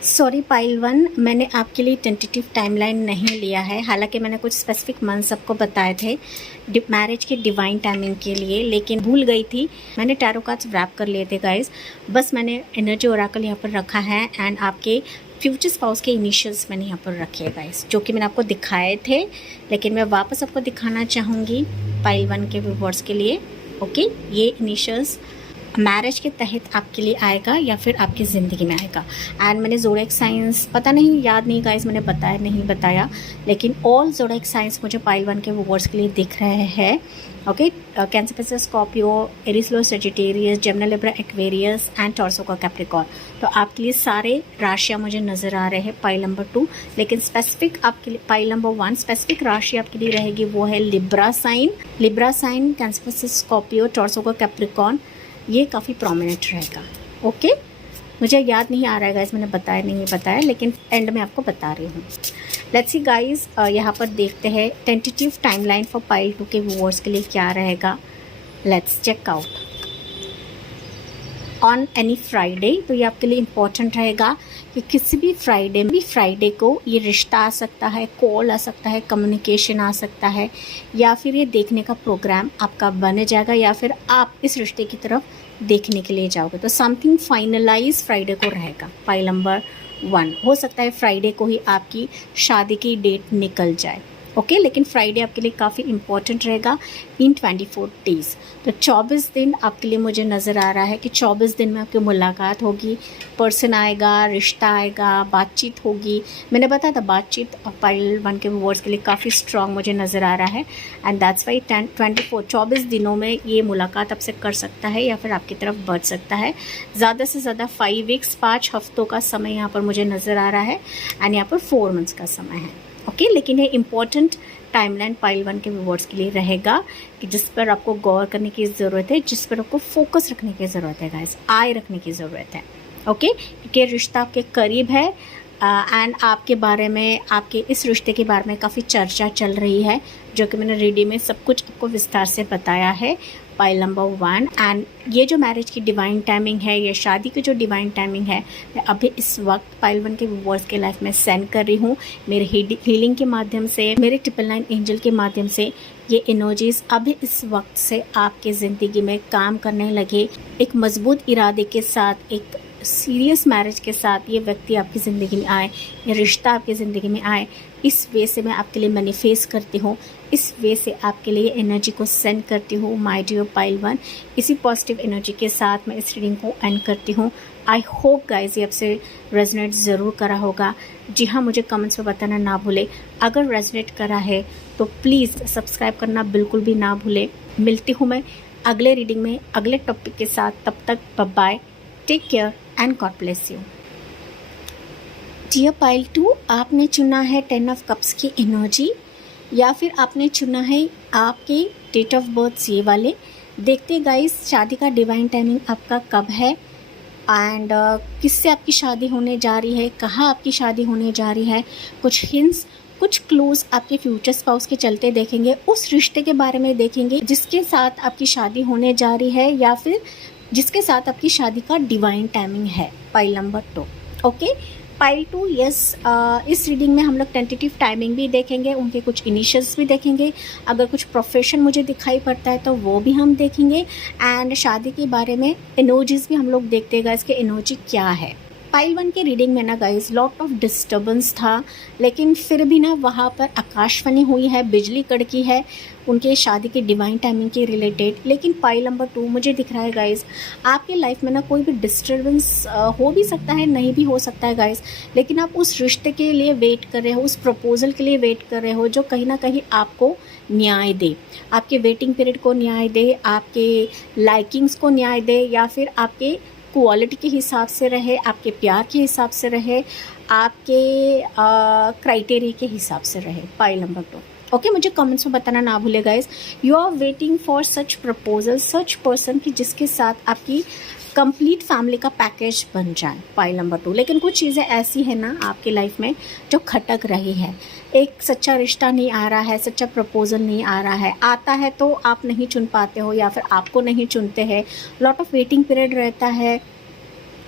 Sorry pile 1, मैंने आपके लिए टेंटेटिव टाइमलाइन नहीं लिया है। हालांकि मैंने कुछ स्पेसिफिक मंथ्स सबको बताए थे मैरिज की डिवाइन टाइमिंग के लिए, लेकिन भूल गई थी। मैंने टैरो कार्ड्स रैप कर लिए थे गाइस। बस मैंने एनर्जी ओरेकल यहाँ पर रखा है, एंड आपके फ्यूचर स्पाउस के इनिशियल्स मैंने यहाँ पर रखे हैं गाइस, जो कि मैंने आपको दिखाए थे, लेकिन मैं वापस आपको दिखाना चाहूँगी पाइल 1 के व्यूअर्स के लिए, ओके। ये इनिशियल्स मैरिज के तहत आपके लिए आएगा या फिर आपकी ज़िंदगी में आएगा। एंड मैंने ज़ोडिएक साइंस, पता नहीं, याद नहीं गाइस मैंने बताया नहीं बताया, लेकिन ऑल ज़ोडिएक साइंस मुझे पाइल 1 के व्यूअर्स के लिए दिख रहे हैं, okay. Cancer, Pisces, Scorpio, Aries, Leo, Sagittarius, Gemini, Libra, Aquarius and torso का कैप्रिकॉर्न। तो आपके लिए सारे राशियाँ मुझे नज़र आ रहे हैं पाइल नंबर 2, लेकिन स्पेसिफिक आपके लिए पाइल नंबर 1 स्पेसिफिक राशि आपके लिए रहेगी, वो है Libra sign. Libra sign, Cancer, Pisces, Scorpio, Taurus का कैप्रिकॉर्न, ये काफ़ी प्रोमिनेंट रहेगा, ओके। मुझे याद नहीं आ रहा है गाइस, मैंने बताया नहीं बताया, लेकिन एंड में आपको बता रही हूँ। लेट्स सी गाइस, यहाँ पर देखते हैं टेंटेटिव टाइमलाइन फॉर पाइल 2 के व्यूअर्स के लिए क्या रहेगा। Let's check out on any Friday. तो ये आपके लिए इम्पोर्टेंट रहेगा कि किसी भी फ्राइडे को ये रिश्ता आ सकता है, कॉल आ सकता है, कम्युनिकेशन आ सकता है, या फिर ये देखने का प्रोग्राम आपका बन जाएगा, या फिर आप इस रिश्ते की तरफ देखने के लिए जाओगे। तो समथिंग फाइनलाइज फ्राइडे को रहेगा पाइल नंबर 1। हो सकता है फ्राइडे को ही आपकी शादी की डेट निकल जाए, ओके। लेकिन फ्राइडे आपके लिए काफ़ी इंपॉर्टेंट रहेगा इन 24 डेज़। तो 24 दिन आपके लिए मुझे नज़र आ रहा है कि 24 दिन में आपकी मुलाकात होगी, पर्सन आएगा, रिश्ता आएगा, बातचीत होगी। मैंने बताया था बातचीत पाइल 1 के व्यूअर्स के लिए काफ़ी स्ट्रॉन्ग मुझे नज़र आ रहा है, एंड दैट्स वाई 24 दिनों में ये मुलाकात आपसे कर सकता है या फिर आपकी तरफ बढ़ सकता है। ज़्यादा से ज़्यादा 5 वीक्स 5 हफ्तों का समय यहाँ पर मुझे नज़र आ रहा है, एंड यहाँ पर 4 मंथ्स का समय है, ओके। लेकिन ये इम्पॉर्टेंट टाइमलाइन पाइल 1 के व्यूअर्स के लिए रहेगा कि जिस पर आपको गौर करने की ज़रूरत है, जिस पर आपको फोकस रखने की ज़रूरत है गाइस, आय रखने की ज़रूरत है, ओके। क्योंकि रिश्ता आपके करीब है, एंड आपके बारे में, आपके इस रिश्ते के बारे में काफ़ी चर्चा चल रही है, जो कि मैंने रीडिंग में सब कुछ आपको विस्तार से बताया है पाइल नंबर 1। एंड ये जो मैरिज की डिवाइन टाइमिंग है, ये शादी की जो डिवाइन टाइमिंग है, मैं अभी इस वक्त पाइल 1 के व्यूअर्स के लाइफ में सेंड कर रही हूँ। मेरे हीलिंग के माध्यम से, मेरे 999 एंजल के माध्यम से ये एनर्जीज अभी इस वक्त से आपके ज़िंदगी में काम करने लगे। एक मजबूत इरादे के साथ, एक सीरियस मैरिज के साथ ये व्यक्ति आपकी ज़िंदगी में आए, ये रिश्ता आपकी ज़िंदगी में आए। इस वे से मैं आपके लिए मैनिफेस्ट करती हूँ इस वे से आपके लिए एनर्जी को सेंड करती हूँ माय डियर पाइल 1। इसी पॉजिटिव एनर्जी के साथ मैं इस रीडिंग को एंड करती हूँ। आई होप गाइज ये आपसे रेजोनेट ज़रूर करा होगा। जी हाँ, मुझे कमेंट्स में बताना ना भूले। अगर रेजोनेट करा है तो प्लीज़ सब्सक्राइब करना बिल्कुल भी ना भूले। मिलती हूँ मैं अगले रीडिंग में अगले टॉपिक के साथ। तब तक bye, take care and God bless you. Dear pile 2, आपने चुना है 10 ऑफ कप्स की एनर्जी या फिर आपने चुना है आपके डेट ऑफ बर्थ ये वाले। देखते गाइस शादी का डिवाइन टाइमिंग आपका कब है एंड किससे आपकी शादी होने जा रही है, कहाँ आपकी शादी होने जा रही है। कुछ हिंट्स, कुछ क्लूज आपके फ्यूचर स्पाउस के चलते देखेंगे। उस रिश्ते के बारे में देखेंगे जिसके साथ आपकी शादी होने जा रही है या फिर जिसके साथ आपकी शादी का डिवाइन टाइमिंग है। Pile number 2, okay. Pile 2, yes, इस रीडिंग में हम लोग टेंटेटिव टाइमिंग भी देखेंगे, उनके कुछ इनिशियल्स भी देखेंगे। अगर कुछ प्रोफेशन मुझे दिखाई पड़ता है तो वो भी हम देखेंगे एंड शादी के बारे में एनर्जीज भी हम लोग देखते हैं इसके एनर्जी क्या है। पाइल 1 के रीडिंग में ना गाइज लॉट ऑफ डिस्टर्बेंस था, लेकिन फिर भी ना वहाँ पर आकाशवाणी हुई है, बिजली कड़की है उनके शादी की डिवाइन टाइमिंग के रिलेटेड। लेकिन पाइल नंबर 2 मुझे दिख रहा है गाइज आपके लाइफ में ना कोई भी डिस्टर्बेंस हो भी सकता है, नहीं भी हो सकता है गाइज, लेकिन आप उस रिश्ते के लिए वेट कर रहे हो, उस प्रपोजल के लिए वेट कर रहे हो जो कहीं ना कहीं आपको न्याय दे, आपके वेटिंग पीरियड को न्याय दे, आपके लाइकिंग्स को न्याय दे, या फिर आपके क्वालिटी के हिसाब से रहे, आपके प्यार के हिसाब से रहे, आपके क्राइटेरिया के हिसाब से रहे। Pile number 2, okay. मुझे कमेंट्स में बताना ना भूले guys. You are waiting for such proposal, such person की जिसके साथ आपकी कंप्लीट फैमिली का पैकेज बन जाए। पाइल नंबर 2, लेकिन कुछ चीज़ें ऐसी है ना आपकी लाइफ में जो खटक रही है। एक सच्चा रिश्ता नहीं आ रहा है, सच्चा प्रपोजल नहीं आ रहा है, आता है तो आप नहीं चुन पाते हो या फिर आपको नहीं चुनते हैं। लॉट ऑफ वेटिंग पीरियड रहता है,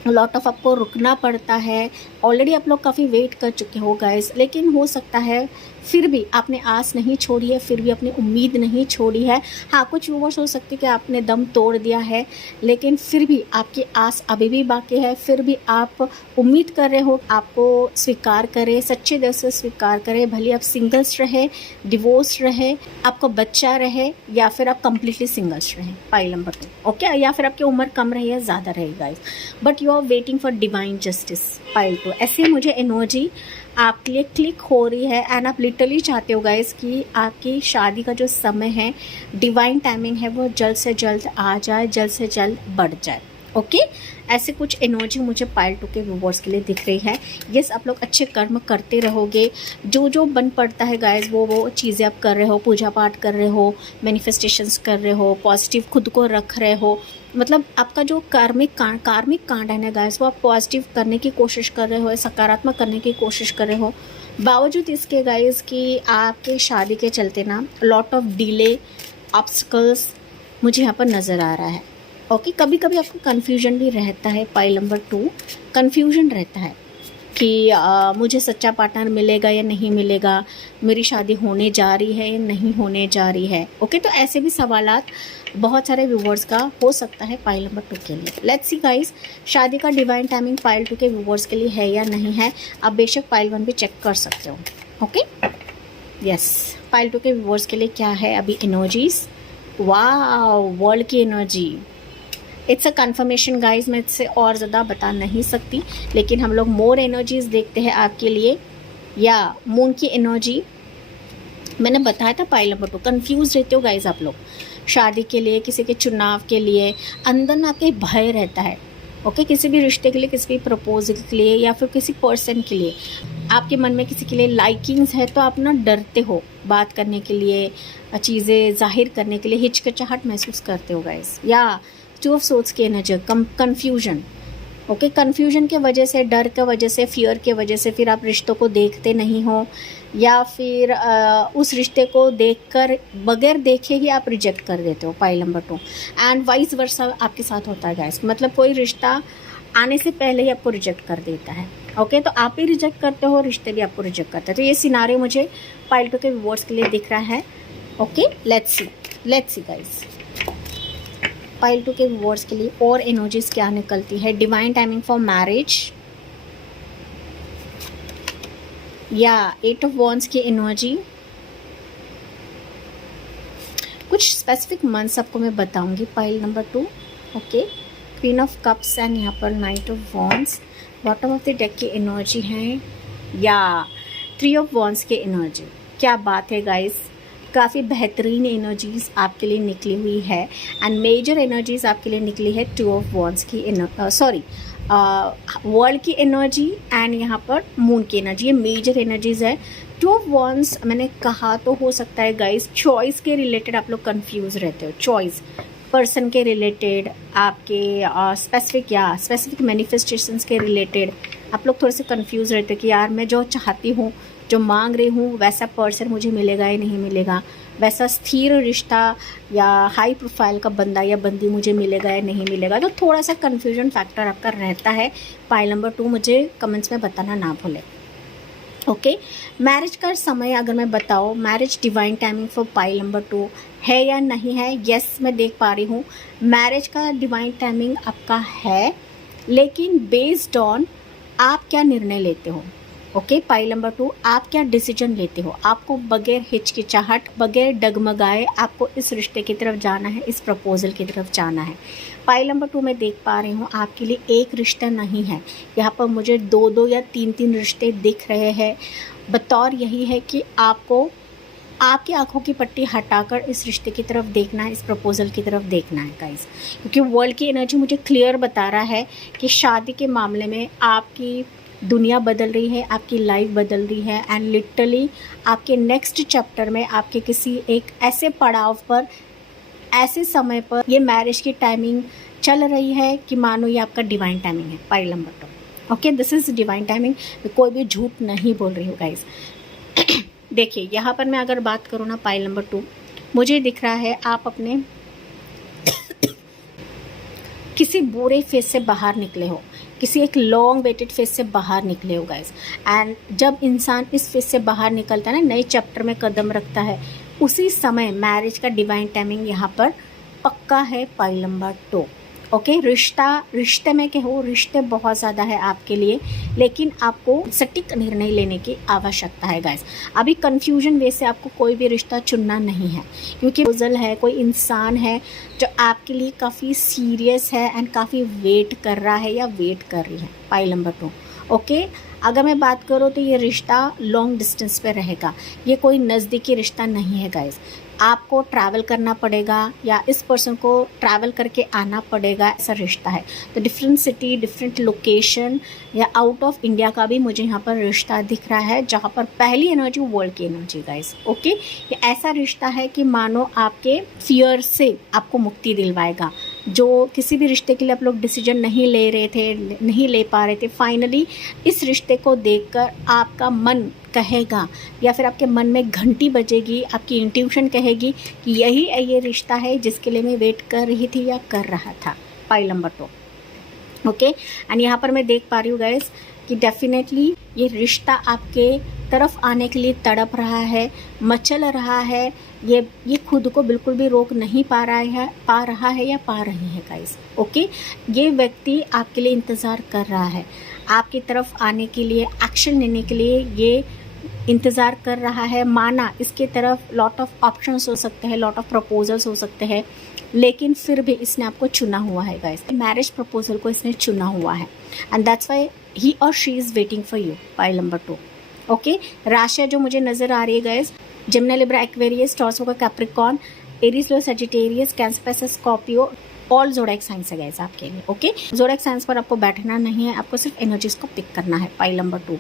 लॉट ऑफ आपको रुकना पड़ता है। ऑलरेडी आप लोग काफ़ी वेट कर चुके हो गाइस, लेकिन हो सकता है फिर भी आपने आस नहीं छोड़ी है, फिर भी अपनी उम्मीद नहीं छोड़ी है। हाँ, कुछ व्यूअर्स हो सकते कि आपने दम तोड़ दिया है, लेकिन फिर भी आपकी आस अभी भी बाकी है। फिर भी आप उम्मीद कर रहे हो आपको स्वीकार करे, सच्चे दिल से स्वीकार करे। भले आप सिंगल्स रहे, डिवोर्स रहे, आपको बच्चा रहे, या फिर आप कम्प्लीटली सिंगल्स रहे। Pile number 2, okay. या फिर आपकी उम्र कम रही है, ज़्यादा रही guys, but you are waiting for divine justice. Pile 2, ऐसे मुझे एनर्जी आपके लिए क्लिक हो रही है एंड आप लिटरली चाहते हो गाइस कि आपकी शादी का जो समय है, डिवाइन टाइमिंग है, वो जल्द से जल्द आ जाए, जल्द से जल्द बढ़ जाए। ओके, ऐसे कुछ एनर्जी मुझे पाइल 2 के व्यूअर्स के लिए दिख रही है। यस, आप लोग अच्छे कर्म करते रहोगे, जो जो बन पड़ता है गाइस वो चीज़ें आप कर रहे हो, पूजा पाठ कर रहे हो, मैनिफेस्टेशंस कर रहे हो, पॉजिटिव खुद को रख रहे हो। मतलब आपका जो कार्मिक कांड है ना गाइस, वो आप पॉजिटिव करने की कोशिश कर रहे हो, सकारात्मक करने की कोशिश कर रहे हो। बावजूद इसके गाइस कि आपके शादी के चलते ना लॉट ऑफ डिले, ऑब्स्टिकल्स मुझे यहाँ पर नज़र आ रहा है। ओके, कभी कभी आपको कन्फ्यूजन भी रहता है। पाइल नंबर 2, कन्फ्यूजन रहता है कि मुझे सच्चा पार्टनर मिलेगा या नहीं मिलेगा, मेरी शादी होने जा रही है या नहीं होने जा रही है। ओके, तो ऐसे भी सवालात बहुत सारे व्यूवर्स का हो सकता है पाइल नंबर 2 के लिए। लेट्स सी गाइस, शादी का डिवाइन टाइमिंग पाइल 2 के व्यूवर्स के लिए है या नहीं है। आप बेशक पाइल 1 भी चेक कर सकते हो। ओके, यस, पाइल 2 के व्यूवर्स के लिए क्या है अभी एनर्जीज। वाओ, वर्ल्ड की energy, it's a conformation guys. मैं इससे और ज़्यादा बता नहीं सकती, लेकिन हम लोग मोर एनर्जीज देखते हैं आपके लिए। या मून की एनर्जी मैंने बताया था। पाइल नंबर 2, कन्फ्यूज रहते हो गाइज आप लोग शादी के लिए, किसी के चुनाव के लिए, अंदर ना आपके भय रहता है। ओके, किसी भी रिश्ते के लिए, किसी भी प्रपोजल के लिए, या फिर किसी पर्सन के लिए आपके मन में किसी के लिए लाइकिंग्स है, तो आप ना डरते हो बात करने के लिए, चीज़ें जाहिर करने के लिए हिचकिचाहट महसूस करते हो गाइज। या टू ऑफ सोर्ड्स की एनर्जी, कन्फ्यूजन। ओके, कन्फ्यूजन के वजह से, डर के वजह से, फियर के वजह से फिर आप रिश्तों को देखते नहीं हो, या फिर उस रिश्ते को देखकर बगैर देखे ही आप रिजेक्ट कर देते हो। Pile number 2, and vice versa आपके साथ होता है गाइस। मतलब कोई रिश्ता आने से पहले ही आपको रिजेक्ट कर देता है। ओके, तो आप ही रिजेक्ट करते हो, रिश्ते भी आपको रिजेक्ट करते हैं। तो ये सिनारियो मुझे पाइल 2 के व्यूअर्स के लिए दिख रहा है। Okay, let's see guys, pile 2 के व्यूअर्स के लिए और एनर्जीज क्या निकलती है। डिवाइन टाइमिंग फॉर मैरिज, या 8 ऑफ वॉन्ड्स की एनर्जी, कुछ स्पेसिफिक मंथ्स आपको मैं बताऊंगी। Pile number 2, okay, queen of cups and यहाँ पर night of wands. Bottom of the deck की एनर्जी है या 3 ऑफ वॉन्ड्स की एनर्जी। क्या बात है गाइस, काफ़ी बेहतरीन एनर्जीज आपके लिए निकली हुई है एंड मेजर एनर्जीज आपके लिए निकली है 2 ऑफ वॉन्ड्स की वर्ल्ड की एनर्जी एंड यहाँ पर मून की एनर्जी। ये मेजर एनर्जीज है। 2 ऑफ वॉन्ड्स मैंने कहा तो हो सकता है गाइस चॉइस के रिलेटेड आप लोग कंफ्यूज रहते हो। चॉइस पर्सन के रिलेटेड, आपके स्पेसिफिक मैनिफेस्टेशंस के रिलेटेड आप लोग थोड़े से कंफ्यूज रहते हो कि यार मैं जो चाहती हूँ, जो मांग रही हूँ, वैसा पर्सन मुझे मिलेगा या नहीं मिलेगा, वैसा स्थिर रिश्ता या हाई प्रोफाइल का बंदा या बंदी मुझे मिलेगा या नहीं मिलेगा। तो थोड़ा सा कन्फ्यूजन फैक्टर आपका रहता है। पाइल नंबर 2 मुझे कमेंट्स में बताना ना भूलें। ओके, मैरिज का समय अगर मैं बताऊँ, marriage divine timing for pile number 2 है या नहीं है? यस, मैं देख पा रही हूँ मैरिज का डिवाइन टाइमिंग आपका है, लेकिन बेस्ड ऑन आप क्या निर्णय लेते हो। ओके, पाइल नंबर 2, आप क्या डिसीजन लेते हो। आपको बगैर हिचकिचाहट, बगैर डगमगाए आपको इस रिश्ते की तरफ जाना है, इस प्रपोजल की तरफ जाना है। पाइल नंबर 2 मैं देख पा रही हूँ आपके लिए एक रिश्ता नहीं है, यहाँ पर मुझे 2 या 3 रिश्ते दिख रहे हैं। बतौर यही है कि आपको आपकी आंखों की पट्टी हटाकर इस रिश्ते की तरफ देखना है, इस प्रपोजल की तरफ देखना है गाइस, क्योंकि वर्ल्ड की एनर्जी मुझे क्लियर बता रहा है कि शादी के मामले में आपकी दुनिया बदल रही है, आपकी लाइफ बदल रही है एंड लिटरली आपके नेक्स्ट चैप्टर में आपके किसी एक ऐसे पड़ाव पर, ऐसे समय पर ये मैरिज की टाइमिंग चल रही है कि मानो ये आपका डिवाइन टाइमिंग है। Pile number 2, okay, this is divine timing. कोई भी झूठ नहीं बोल रही हूँ गाइस। देखिए यहाँ पर मैं अगर बात करूँ ना, पाइल नंबर 2 मुझे दिख रहा है आप अपने किसी बुरे फेज से बाहर निकले हो, किसी एक लॉन्ग वेटेड फेज से बाहर निकले हो गाइस। एंड जब इंसान इस फेज से बाहर निकलता है ना, नए चैप्टर में कदम रखता है, उसी समय मैरिज का डिवाइन टाइमिंग यहाँ पर पक्का है। पाइल नंबर 2, ओके, रिश्ते में क्या हो, रिश्ते बहुत ज़्यादा है आपके लिए, लेकिन आपको सटीक निर्णय लेने की आवश्यकता है गाइस। अभी कंफ्यूजन वे से आपको कोई भी रिश्ता चुनना नहीं है, क्योंकि प्रपोजल है, कोई इंसान है जो आपके लिए काफ़ी सीरियस है एंड काफ़ी वेट कर रहा है या वेट कर रही है। पाइल नंबर 2, ओके, अगर मैं बात करूँ तो ये रिश्ता लॉन्ग डिस्टेंस पे रहेगा, ये कोई नज़दीकी रिश्ता नहीं है गाइस। आपको ट्रैवल करना पड़ेगा या इस पर्सन को ट्रैवल करके आना पड़ेगा, ऐसा रिश्ता है। तो डिफरेंट सिटी, डिफरेंट लोकेशन या आउट ऑफ इंडिया का भी मुझे यहाँ पर रिश्ता दिख रहा है, जहाँ पर पहली एनर्जी वर्ल्ड की एनर्जी गाइस। ओके, ये ऐसा रिश्ता है कि मानो आपके फियर से आपको मुक्ति दिलवाएगा। जो किसी भी रिश्ते के लिए आप लोग डिसीजन नहीं ले रहे थे, नहीं ले पा रहे थे, फाइनली इस रिश्ते को देखकर आपका मन कहेगा या फिर आपके मन में घंटी बजेगी, आपकी इंट्यूशन कहेगी कि यही ये रिश्ता है जिसके लिए मैं वेट कर रही थी या कर रहा था। पाइल नंबर 2, ओके, एंड यहाँ पर मैं देख पा रही हूँ गाइस कि डेफिनेटली ये रिश्ता आपके तरफ आने के लिए तड़प रहा है, मचल रहा है। ये खुद को बिल्कुल भी रोक नहीं पा रहा है या पा रही है गाइस। ओके, ये व्यक्ति आपके लिए इंतज़ार कर रहा है, आपकी तरफ आने के लिए, एक्शन लेने के लिए ये इंतज़ार कर रहा है। माना इसके तरफ लॉट ऑफ ऑप्शंस हो सकते हैं, लॉट ऑफ प्रपोजल्स हो सकते हैं, लेकिन फिर भी इसने आपको चुना हुआ है गाइस। मैरिज प्रपोजल को इसने चुना हुआ है एंड दैट्स व्हाई ही और she is waiting for you. Pile number 2, okay, राशियाँ जो मुझे नज़र आ रही है guys, Gemini, Libra, Aquarius, Taurus, Capricorn, Aries, Leo, Sagittarius, Cancer, Pisces, Scorpio, all zodiac signs है गाइस आपके लिए। ओके, ज़ोडिएक साइंस पर आपको बैठना नहीं है, आपको सिर्फ एनर्जीज को पिक करना है। Pile number 2,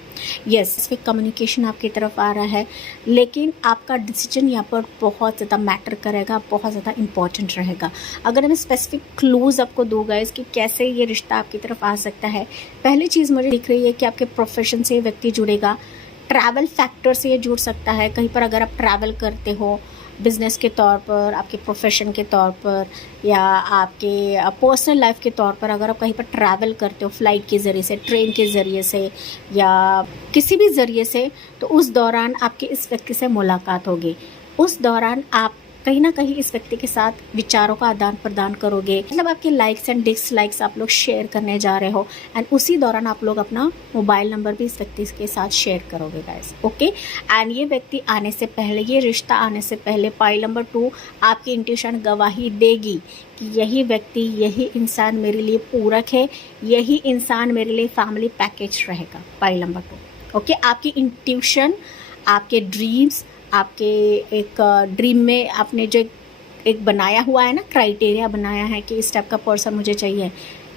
yes, specific communication आपकी तरफ आ रहा है, लेकिन आपका डिसीजन यहाँ पर बहुत ज़्यादा मैटर करेगा, बहुत ज़्यादा इंपॉर्टेंट रहेगा। अगर मैं स्पेसिफिक क्लूज़ आपको दूँ गाइस कि कैसे ये रिश्ता आपकी तरफ आ सकता है, पहली चीज़ मुझे दिख रही है कि आपके प्रोफेशन से ये व्यक्ति जुड़ेगा, ट्रैवल फैक्टर से ये जुड़ सकता है। कहीं पर अगर आप ट्रैवल करते हो बिज़नेस के तौर पर, आपके प्रोफेशन के तौर पर या आपके पर्सनल लाइफ के तौर पर, अगर आप कहीं पर ट्रैवल करते हो फ्लाइट के ज़रिए से, ट्रेन के ज़रिए से या किसी भी ज़रिए से, तो उस दौरान आपकी इस व्यक्ति से मुलाकात होगी। उस दौरान आप कहीं ना कहीं इस व्यक्ति के साथ विचारों का आदान प्रदान करोगे, मतलब आपके लाइक्स एंड डिसलाइक्स आप लोग शेयर करने जा रहे हो, एंड उसी दौरान आप लोग अपना मोबाइल नंबर भी इस व्यक्ति के साथ शेयर करोगे गाइस। ओके, एंड ये व्यक्ति आने से पहले, ये रिश्ता आने से पहले पाइल नंबर 2 आपकी इंट्यूशन गवाही देगी कि यही व्यक्ति, यही इंसान मेरे लिए पूरक है, यही इंसान मेरे लिए फैमिली पैकेज रहेगा। Pile number 2। ओके, आपकी इंट्यूशन, आपके ड्रीम्स, आपके एक ड्रीम में आपने जो एक बनाया हुआ है ना, क्राइटेरिया बनाया है कि इस टाइप का पर्सन मुझे चाहिए,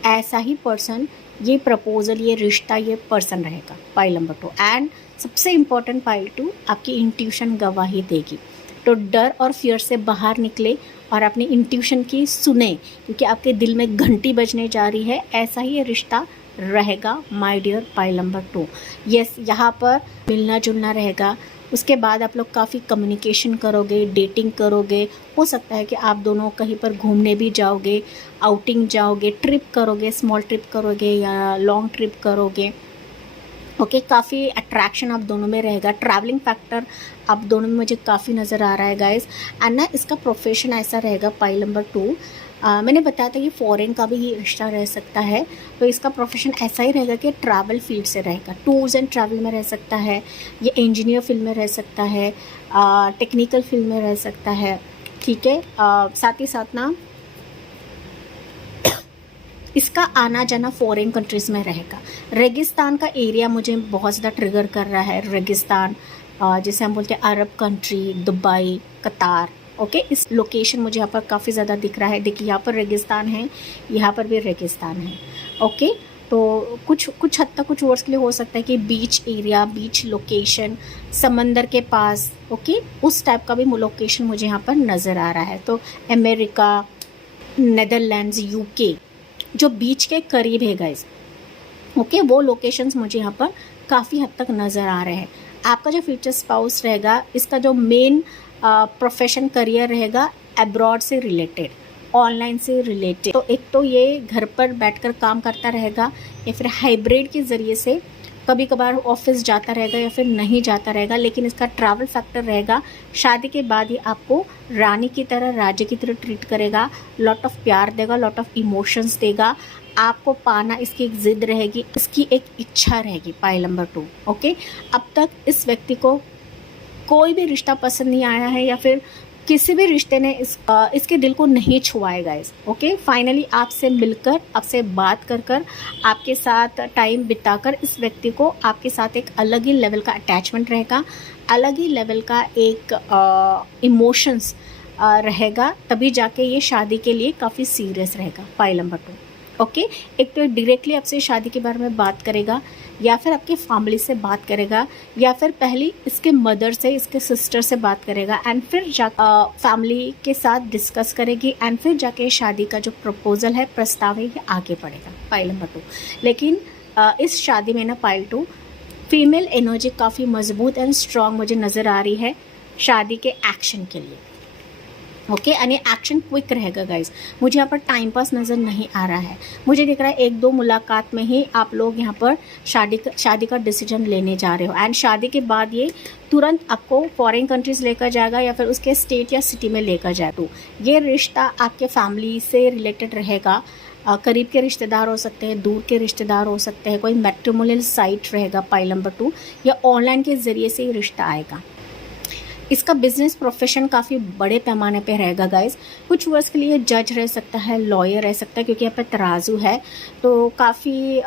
ऐसा ही पर्सन, ये प्रपोजल, ये रिश्ता, ये पर्सन रहेगा। Pile number 2। एंड सबसे इम्पॉर्टेंट पाइल 2, आपकी इंट्यूशन गवाही देगी। तो डर और फियर से बाहर निकले और अपनी इंट्यूशन की सुने, क्योंकि आपके दिल में घंटी बजने जा रही है। ऐसा ही ये रिश्ता रहेगा my dear pile number 2। Yes, यहाँ पर मिलना जुलना रहेगा। उसके बाद आप लोग काफ़ी कम्युनिकेशन करोगे, डेटिंग करोगे, हो सकता है कि आप दोनों कहीं पर घूमने भी जाओगे, आउटिंग जाओगे, ट्रिप करोगे, स्मॉल ट्रिप करोगे या लॉन्ग ट्रिप करोगे। ओके, काफ़ी अट्रैक्शन आप दोनों में रहेगा। ट्रैवलिंग फैक्टर आप दोनों में मुझे काफ़ी नज़र आ रहा है गाइस। एंड ना इसका प्रोफेशन ऐसा रहेगा पाइल नंबर 2, मैंने बताया था ये फॉरेन का भी ये रिश्ता रह सकता है, तो इसका प्रोफेशन ऐसा ही रहेगा कि ट्रैवल फील्ड से रहेगा। टूर्स एंड ट्रैवल में रह सकता है, ये इंजीनियर फील्ड में रह सकता है, टेक्निकल फील्ड में रह सकता है। ठीक है, साथ ही साथ ना इसका आना जाना फॉरेन कंट्रीज़ में रहेगा। रेगिस्तान का एरिया मुझे बहुत ज़्यादा ट्रिगर कर रहा है। रेगिस्तान, जैसे हम बोलते हैं अरब कंट्री, दुबई, कतार। ओके, इस लोकेशन मुझे यहाँ पर काफ़ी ज़्यादा दिख रहा है। देखिए यहाँ पर रेगिस्तान है, यहाँ पर भी रेगिस्तान है। ओके, तो कुछ हद तक कुछ वर्ड्स के लिए हो सकता है कि बीच एरिया, बीच लोकेशन, समंदर के पास। ओके, उस टाइप का भी लोकेशन मुझे यहाँ पर नज़र आ रहा है। तो अमेरिका, नेदरलैंड्स, यूके, जो बीच के करीब है गाइस। ओके, वो लोकेशंस मुझे यहाँ पर काफ़ी हद तक नज़र आ रहे हैं। आपका जो फ्यूचर स्पाउस रहेगा, इसका जो मेन प्रोफेशन करियर रहेगा अब्रॉड से रिलेटेड, ऑनलाइन से रिलेटेड। तो एक तो ये घर पर बैठकर काम करता रहेगा, या फिर हाइब्रिड के ज़रिए से कभी कभार ऑफिस जाता रहेगा या फिर नहीं जाता रहेगा, लेकिन इसका ट्रैवल फैक्टर रहेगा। शादी के बाद ही आपको रानी की तरह, राजा की तरह ट्रीट करेगा, लॉट ऑफ प्यार देगा, लॉट ऑफ इमोशंस देगा। आपको पाना इसकी एक ज़िद रहेगी, इसकी एक इच्छा रहेगी। Pile number 2। ओके, अब तक इस व्यक्ति को कोई भी रिश्ता पसंद नहीं आया है, या फिर किसी भी रिश्ते ने इसके दिल को नहीं छुआ है गाइस। ओके, फाइनली आपसे मिलकर, आपसे बात कर कर, आपके साथ टाइम बिताकर इस व्यक्ति को आपके साथ एक अलग ही लेवल का अटैचमेंट रहेगा, अलग ही लेवल का एक इमोशंस रहेगा, तभी जाके ये शादी के लिए काफ़ी सीरियस रहेगा। Pile number 2। ओके, एक तो डायरेक्टली आपसे शादी के बारे में बात करेगा, या फिर आपके फैमिली से बात करेगा, या फिर पहले इसके मदर से, इसके सिस्टर से बात करेगा, एंड फिर जा फैमिली के साथ डिस्कस करेगी, एंड फिर जाके शादी का जो प्रपोजल है, प्रस्ताव है, ये आगे बढ़ेगा। Pile number 2। लेकिन इस शादी में ना पाइल 2, फीमेल एनर्जी काफ़ी मजबूत एंड स्ट्रॉन्ग मुझे नज़र आ रही है शादी के एक्शन के लिए। ओके, यानी एक्शन क्विक रहेगा गाइज। मुझे यहाँ पर टाइम पास नज़र नहीं आ रहा है। मुझे दिख रहा है 1-2 मुलाकात में ही आप लोग यहाँ पर शादी का डिसीजन लेने जा रहे हो, एंड शादी के बाद ये तुरंत आपको फॉरेन कंट्रीज़ लेकर जाएगा, या फिर उसके स्टेट या सिटी में लेकर जाए। तो ये रिश्ता आपके फैमिली से रिलेटेड रहेगा। करीब के रिश्तेदार हो सकते हैं, दूर के रिश्तेदार हो सकते हैं, कोई मैट्रिमोनियल साइट रहेगा पाइल नंबर 2, या ऑनलाइन के ज़रिए से ये रिश्ता आएगा। इसका बिजनेस प्रोफेशन काफ़ी बड़े पैमाने पे रहेगा गाइस। कुछ वर्ष के लिए जज रह सकता है, लॉयर रह सकता है, क्योंकि यहाँ पर तराजू है, तो काफ़ी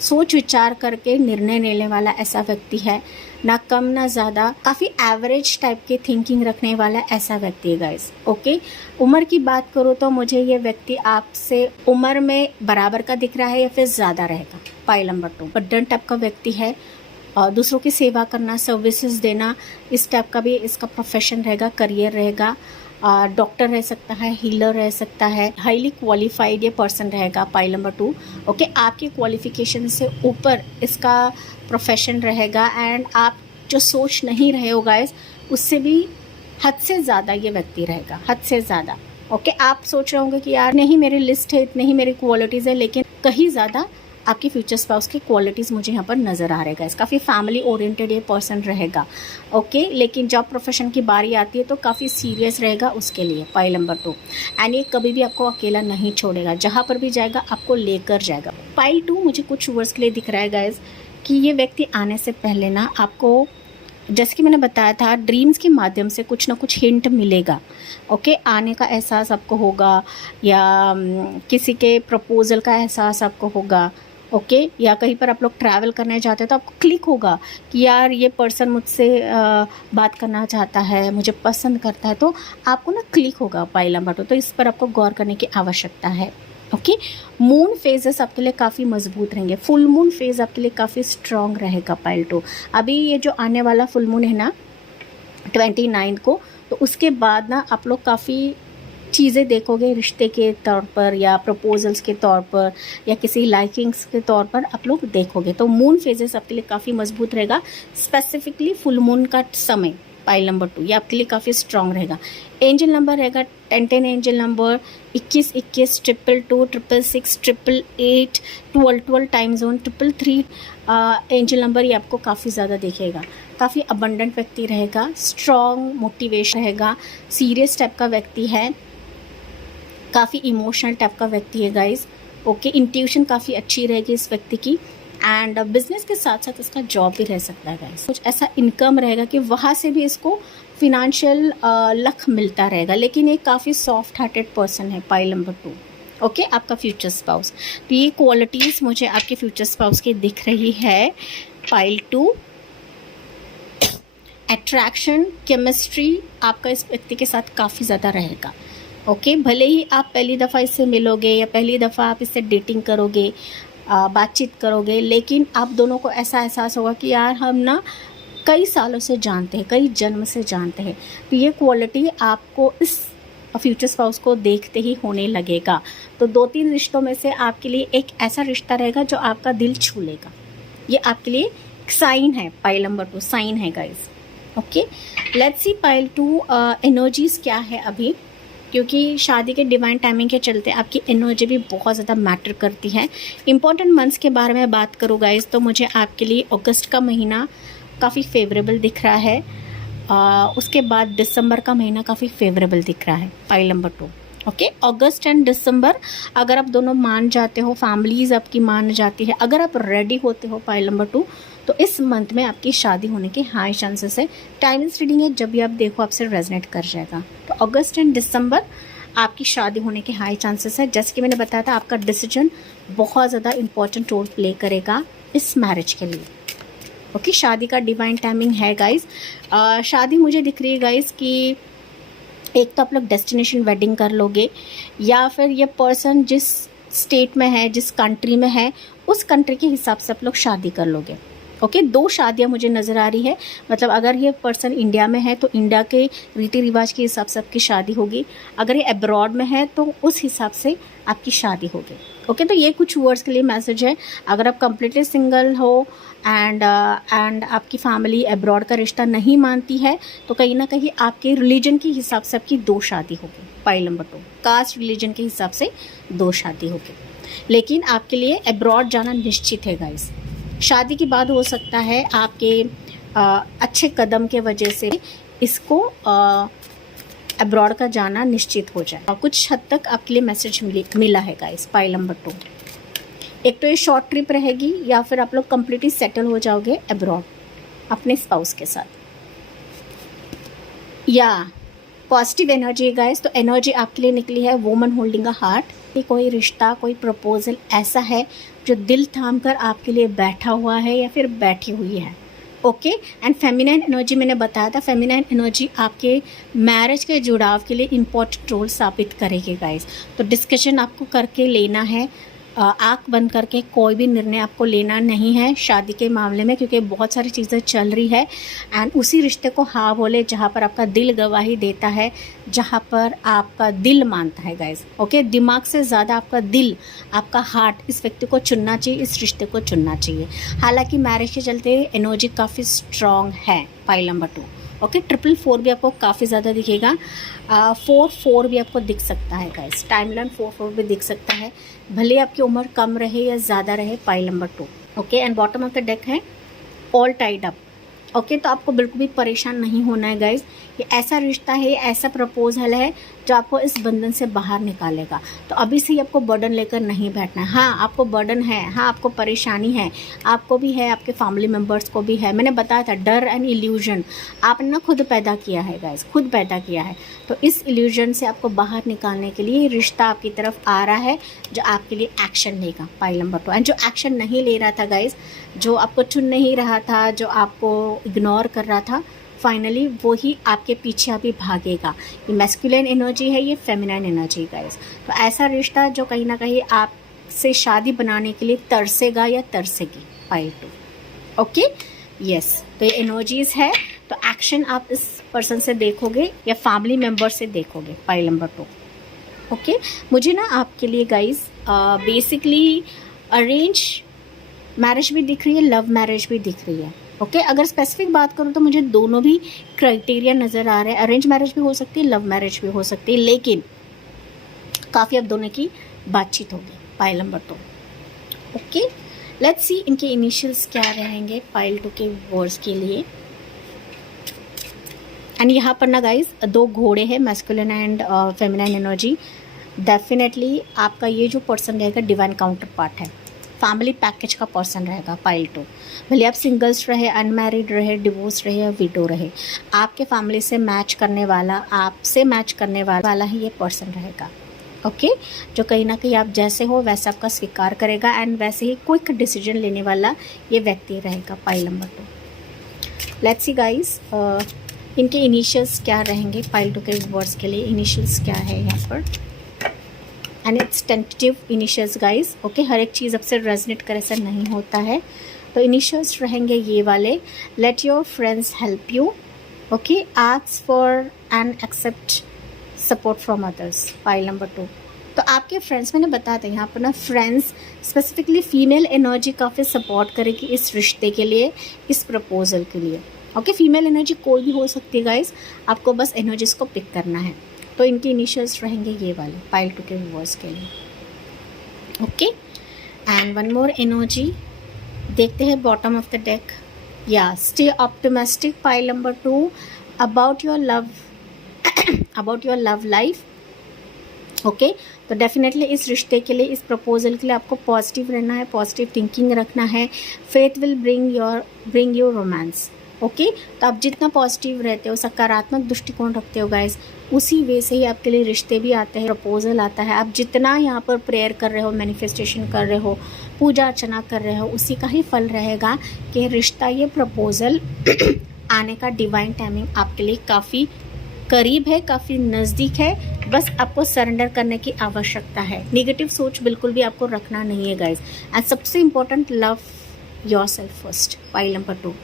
सोच विचार करके निर्णय लेने वाला ऐसा व्यक्ति है, ना कम ना ज़्यादा, काफ़ी एवरेज टाइप की थिंकिंग रखने वाला ऐसा व्यक्ति है गाइस। ओके, उम्र की बात करूँ तो मुझे ये व्यक्ति आपसे उम्र में बराबर का दिख रहा है, या फिर ज़्यादा रहेगा। Pile number 2। बड्डन टाइप का व्यक्ति है, दूसरों की सेवा करना, सर्विसेज देना, इस टाइप का भी इसका प्रोफेशन रहेगा, करियर रहेगा। डॉक्टर रह सकता है, हीलर रह सकता है, हाईली क्वालिफाइड ये पर्सन रहेगा। Pile number 2। ओके, आपकी क्वालिफिकेशन से ऊपर इसका प्रोफेशन रहेगा, एंड आप जो सोच नहीं रहे हो गाइस, उससे भी हद से ज़्यादा ये व्यक्ति रहेगा, हद से ज़्यादा। ओके, आप सोच रहे होंगे कि यार नहीं मेरी लिस्ट है, इतने ही मेरी क्वालिटीज़ है, लेकिन कहीं ज़्यादा आपकी फ्यूचर स्पाउस की क्वालिटीज़ मुझे यहाँ पर नज़र आ रहेगा। काफ़ी फैमिली ओरिएंटेड ये पर्सन रहेगा, ओके। लेकिन जॉब प्रोफेशन की बारी आती है तो काफ़ी सीरियस रहेगा उसके लिए, पाइल नंबर 2। एंड ये कभी भी आपको अकेला नहीं छोड़ेगा, जहाँ पर भी जाएगा आपको लेकर जाएगा। पाइल 2 मुझे कुछ वर्ड्स के लिए दिख रहा है गाइज कि ये व्यक्ति आने से पहले ना आपको, जैसे कि मैंने बताया था, ड्रीम्स के माध्यम से कुछ ना कुछ हिंट मिलेगा, ओके। आने का एहसास आपको होगा, या किसी के प्रपोजल का एहसास आपको होगा, ओके। या कहीं पर आप लोग ट्रैवल करने जाते हैं तो आपको क्लिक होगा कि यार ये पर्सन मुझसे बात करना चाहता है, मुझे पसंद करता है, तो आपको ना क्लिक होगा पाइल नंबर 2। तो इस पर आपको गौर करने की आवश्यकता है, ओके। मून फेजेस आपके लिए काफ़ी मजबूत रहेंगे, फुल मून फेज आपके लिए काफ़ी स्ट्रॉन्ग रहेगा पाइल 2। अभी ये जो आने वाला फुल मून है ना 29 को, तो उसके बाद ना आप लोग काफ़ी चीज़ें देखोगे रिश्ते के तौर पर, या प्रपोजल्स के तौर पर, या किसी लाइकिंग्स के तौर पर आप लोग देखोगे। तो मून फेजेस आपके लिए काफ़ी मजबूत रहेगा, स्पेसिफिकली फुल मून का समय पाइल नंबर 2 ये आपके लिए काफ़ी स्ट्रॉन्ग रहेगा। एंजल नंबर रहेगा 10 angel number 21 21 222 666 888 12 12 time zone 333 angel number ये आपको काफ़ी ज़्यादा दिखेगा। काफ़ी अबंडेंट व्यक्ति रहेगा, स्ट्रॉन्ग मोटिवेशन रहेगा, सीरियस टाइप का व्यक्ति है, काफ़ी इमोशनल टाइप का व्यक्ति है गाइस, ओके। इंट्यूशन काफ़ी अच्छी रहेगी इस व्यक्ति की। एंड बिजनेस के साथ साथ इसका जॉब भी रह सकता है गाइस, कुछ ऐसा इनकम रहेगा कि वहाँ से भी इसको फिनेंशियल लक मिलता रहेगा। लेकिन ये काफ़ी सॉफ्ट हार्टेड पर्सन है पाइल नंबर 2, ओके। आपका फ्यूचर स्पाउस, तो ये क्वालिटीज़ मुझे आपके फ्यूचर स्पाउस की दिख रही है पाइल 2। अट्रैक्शन, केमिस्ट्री आपका इस व्यक्ति के साथ काफ़ी ज़्यादा रहेगा, ओके। भले ही आप पहली दफ़ा इससे मिलोगे या पहली दफ़ा आप इससे डेटिंग करोगे, बातचीत करोगे, लेकिन आप दोनों को ऐसा एहसास होगा कि यार हम ना कई सालों से जानते हैं, कई जन्म से जानते हैं। तो ये क्वालिटी आपको इस फ्यूचर स्पाउस को देखते ही होने लगेगा। तो 2-3 रिश्तों में से आपके लिए एक ऐसा रिश्ता रहेगा जो आपका दिल छू लेगा। ये आपके लिए साइन है, पाइल नंबर 2 साइन है guys, okay. Let's see pile 2 energies क्या है अभी, क्योंकि शादी के डिवाइन टाइमिंग के चलते आपकी एनर्जी भी बहुत ज़्यादा मैटर करती है। इंपॉर्टेंट मंथ्स के बारे में बात करूँ गाइस, तो मुझे आपके लिए अगस्त का महीना काफ़ी फेवरेबल दिख रहा है। उसके बाद दिसंबर का महीना काफ़ी फेवरेबल दिख रहा है पाइल नंबर 2, ओके। अगस्त एंड दिसंबर अगर आप दोनों मान जाते हो, फैमिलीज़ आपकी मान जाती है, अगर आप रेडी होते हो पाइल नंबर 2, तो इस मंथ में आपकी शादी होने के हाई चांसेस है। टाइमिंग्स रीडिंग है, जब भी आप देखो आपसे रेजोनेट कर जाएगा। तो अगस्त एंड दिसंबर आपकी शादी होने के हाई चांसेस है। जैसे कि मैंने बताया था, आपका डिसीजन बहुत ज़्यादा इंपॉर्टेंट रोल प्ले करेगा इस मैरिज के लिए, ओके। शादी का डिवाइन टाइमिंग है गाइस। शादी मुझे दिख रही है गाइस कि एक तो आप लोग डेस्टिनेशन वेडिंग कर लोगे, या फिर ये पर्सन जिस स्टेट में है, जिस कंट्री में है, उस कंट्री के हिसाब से आप लोग शादी कर लोगे, ओके। 2 शादियां मुझे नज़र आ रही है। मतलब अगर ये पर्सन इंडिया में है तो इंडिया के रीति रिवाज के हिसाब से आपकी शादी होगी, अगर ये अब्रॉड में है तो उस हिसाब से आपकी शादी होगी, ओके। तो ये कुछ वर्ड्स के लिए मैसेज है। अगर आप कम्प्लीटली सिंगल हो एंड आपकी फैमिली अब्रॉड का रिश्ता नहीं मानती है, तो कहीं ना कहीं आपके रिलीजन के हिसाब से आपकी 2 शादी होगी पाइल नंबर 2। कास्ट रिलीजन के हिसाब से 2 शादी होगी, लेकिन आपके लिए अब्रॉड जाना निश्चित है गाइस। शादी के बाद हो सकता है आपके अच्छे कदम के वजह से इसको अब्रॉड का जाना निश्चित हो जाए। कुछ हद तक आपके लिए मैसेज मिला है गाइस पाइल नंबर 2। एक तो ये शॉर्ट ट्रिप रहेगी, या फिर आप लोग कम्प्लीटली सेटल हो जाओगे अब्रॉड अपने स्पाउस के साथ, या पॉजिटिव एनर्जी है गाइस। तो एनर्जी आपके लिए निकली है वुमन होल्डिंग अ हार्ट। कोई रिश्ता, कोई प्रपोजल ऐसा है जो दिल थाम कर आपके लिए बैठा हुआ है या फिर बैठी हुई है, ओके। एंड फेमिनाइन एनर्जी मैंने बताया था, फेमिनाइन एनर्जी आपके मैरिज के जुड़ाव के लिए इम्पोर्टेंट रोल साबित करेगी गाइस। तो डिस्कशन आपको करके लेना है, आँख बंद करके कोई भी निर्णय आपको लेना नहीं है शादी के मामले में, क्योंकि बहुत सारी चीज़ें चल रही है। एंड उसी रिश्ते को हाँ बोले जहाँ पर आपका दिल गवाही देता है, जहाँ पर आपका दिल मानता है गाइस, ओके। दिमाग से ज़्यादा आपका दिल, आपका हार्ट इस व्यक्ति को चुनना चाहिए, इस रिश्ते को चुनना चाहिए। हालांकि मैरिज के चलते एनर्जी काफ़ी स्ट्रॉन्ग है पाइल नंबर 2, ओके, 444 भी आपको काफ़ी ज़्यादा दिखेगा, 44 भी आपको दिख सकता है गाइस, टाइमलाइन 44 भी दिख सकता है, भले आपकी उम्र कम रहे या ज़्यादा रहे। Pile number 2। Okay, and bottom of the deck है ऑल टाइड अप। ओके, तो आपको बिल्कुल भी परेशान नहीं होना है गाइज, ये ऐसा रिश्ता है, ऐसा प्रपोजल है जो आपको इस बंधन से बाहर निकालेगा। तो अभी से ही आपको बर्डन लेकर नहीं बैठना है। हाँ, आपको बर्डन है, हाँ आपको परेशानी है, आपको भी है, आपके फैमिली मेम्बर्स को भी है। मैंने बताया था डर एंड इल्यूजन आपने ना खुद पैदा किया है गाइज, खुद पैदा किया है। तो इस इल्यूजन से आपको बाहर निकालने के लिए रिश्ता आपकी तरफ आ रहा है जो आपके लिए एक्शन लेगा। Pile number 2। एंड जो एक्शन नहीं ले रहा था गाइज, जो आपको चुन नहीं रहा था, जो आपको इग्नोर कर रहा था, फाइनली वो ही आपके पीछे अभी भागेगा। ये मैस्कुलिन एनर्जी है, ये फेमिनाइन एनर्जी गाइस। तो ऐसा रिश्ता जो कहीं ना कहीं आपसे शादी बनाने के लिए तरसेगा या तरसेगी। पाइल 2। ओके, यस, तो ये एनर्जीज है। तो एक्शन आप इस पर्सन से देखोगे या फैमिली मेम्बर से देखोगे। Pile number 2। ओके, मुझे ना आपके लिए गाइस बेसिकली अरेंज मैरिज भी दिख रही है, लव मैरिज भी दिख रही है। ओके, अगर स्पेसिफिक बात करूँ तो मुझे दोनों भी क्राइटेरिया नज़र आ रहे हैं। अरेंज मैरिज भी हो सकती है, लव मैरिज भी हो सकती है, लेकिन काफ़ी अब दोनों की बातचीत होगी। Pile number 2। Okay, let's see इनके इनिशियल्स क्या रहेंगे पाइल 2 के वर्ड्स के लिए। एंड यहाँ पर ना गाइज 2 घोड़े हैं, masculine and feminine energy. Definitely आपका ये जो पर्सन रहेगा डिवाइन काउंटर पार्ट है, फैमिली पैकेज का पर्सन रहेगा। पाइल 2, भले आप सिंगल्स रहे, अनमैरिड रहे, डिवोर्स रहे या विडो रहे, आपके फैमिली से मैच करने वाला, आपसे मैच करने वाला ही ये पर्सन रहेगा। ओके, जो कहीं ना कहीं आप जैसे हो वैसा आपका स्वीकार करेगा एंड वैसे ही क्विक डिसीजन लेने वाला ये व्यक्ति रहेगा। Pile number 2। Let's see guys इनके इनिशियल्स क्या रहेंगे पाइल 2 के वर्ड्स के लिए। इनिशियल्स क्या है यहाँ पर, and it's tentative initials guys. Okay, हर एक चीज़ आपसे रेजनेट करे ऐसा नहीं होता है। तो इनिशियल्स रहेंगे ये वाले, let your friends help you. Okay, ask for and accept support from others. Pile number 2। तो आपके फ्रेंड्स, मैंने बताया था यहाँ पर ना फ्रेंड्स स्पेसिफिकली फीमेल एनर्जी काफ़ी सपोर्ट करेगी इस रिश्ते के लिए, इस प्रपोजल के लिए। ओके, फीमेल एनर्जी कोई भी हो सकती है गाइस, आपको बस एनर्जीज को पिक करना है। तो इनके इनिशियल्स रहेंगे ये वाले पाइल 2 के व्यूअर्स के लिए। Okay, and one more energy देखते हैं बॉटम ऑफ द डेक। या stay optimistic pile number 2 about your love, about your love life. Okay, तो डेफिनेटली इस रिश्ते के लिए, इस प्रपोजल के लिए आपको पॉजिटिव रहना है, पॉजिटिव थिंकिंग रखना है। Faith will bring your romance. Okay, तो आप जितना पॉजिटिव रहते हो, सकारात्मक दृष्टिकोण रखते हो गाइस, उसी वे से ही आपके लिए रिश्ते भी आते हैं, प्रपोजल आता है। आप जितना यहाँ पर प्रेयर कर रहे हो, मैनिफेस्टेशन कर रहे हो, पूजा अर्चना कर रहे हो, उसी का ही फल रहेगा कि रिश्ता, ये प्रपोजल आने का डिवाइन टाइमिंग आपके लिए काफ़ी करीब है, काफ़ी नज़दीक है। बस आपको सरेंडर करने की आवश्यकता है। नेगेटिव सोच बिल्कुल भी आपको रखना नहीं है गाइज। एंड सबसे important, love your self first. Pile number 2।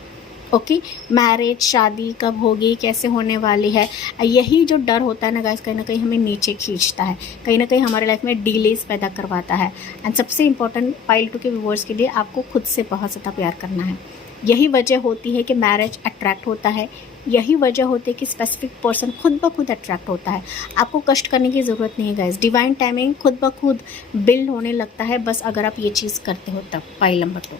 Okay, marriage, शादी कब होगी, कैसे होने वाली है, यही जो डर होता है ना गाइस, कहीं ना कहीं हमें नीचे खींचता है, कहीं ना कहीं हमारे लाइफ में डिलेज पैदा करवाता है। एंड सबसे इम्पोर्टेंट, पाइल 2 के व्यूअर्स के लिए आपको खुद से बहुत ज़्यादा प्यार करना है। यही वजह होती है कि मैरिज अट्रैक्ट होता है, यही वजह होती है कि स्पेसिफिक पर्सन खुद ब खुद अट्रैक्ट होता है। आपको कष्ट करने की ज़रूरत नहीं है गाइस, डिवाइन टाइमिंग खुद ब खुद बिल्ड होने लगता है, बस अगर आप ये चीज़ करते हो तब। Pile number 2।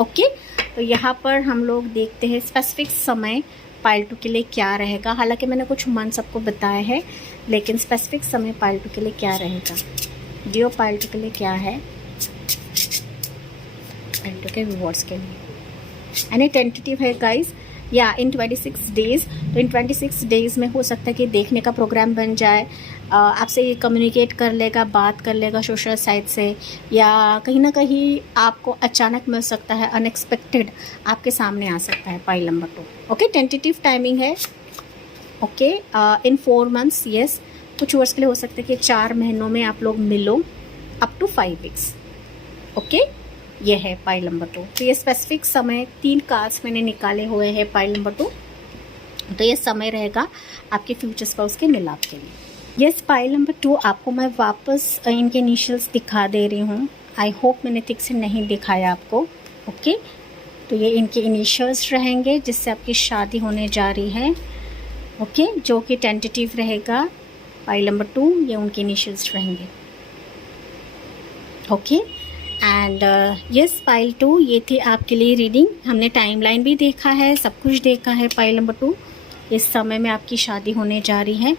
ओके, तो यहाँ पर हम लोग देखते हैं स्पेसिफिक समय पाइल 2 के लिए क्या रहेगा। हालांकि मैंने कुछ मंथ्स आपको बताए हैं, लेकिन स्पेसिफिक समय पाइल 2 के लिए क्या रहेगा, डियो पाइल 2 के लिए क्या है, पाइल 2 के व्यूअर्स के लिए। एनी टेंटेटिव है गाइस, या इन 26 डेज। तो इन 26 डेज में हो सकता है कि देखने का प्रोग्राम बन जाए, आपसे ये कम्युनिकेट कर लेगा, बात कर लेगा सोशल साइट से, या कहीं ना कहीं आपको अचानक मिल सकता है, अनएक्सपेक्टेड आपके सामने आ सकता है। Pile number 2। Okay, tentative timing है। ओके, इन 4 मंथ्स, यस, कुछ वर्ष के लिए हो सकता है कि 4 महीनों में आप लोग मिलो, अप टू 5 वीक्स। ओके, ये है पाइल नंबर 2। तो ये स्पेसिफिक समय 3 कार्ड्स मैंने निकाले हुए हैं पाइल नंबर 2। तो ये समय रहेगा आपके फ्यूचर स्पाउस के मिलाप के लिए। यस, पाइल नंबर 2 आपको मैं वापस इनके इनिशियल्स दिखा दे रही हूँ। आई होप मैंने ठीक से नहीं दिखाया आपको। ओके, तो ये इनके इनिशियल्स रहेंगे जिससे आपकी शादी होने जा रही है। ओके, जो कि टेंटेटिव रहेगा। पाइल नंबर 2 ये उनके इनिशियल्स रहेंगे। ओके एंड यस, पाइल 2 ये थी आपके लिए रीडिंग। हमने टाइमलाइन भी देखा है, सब कुछ देखा है। पाइल नंबर 2 इस समय में आपकी शादी होने जा रही है।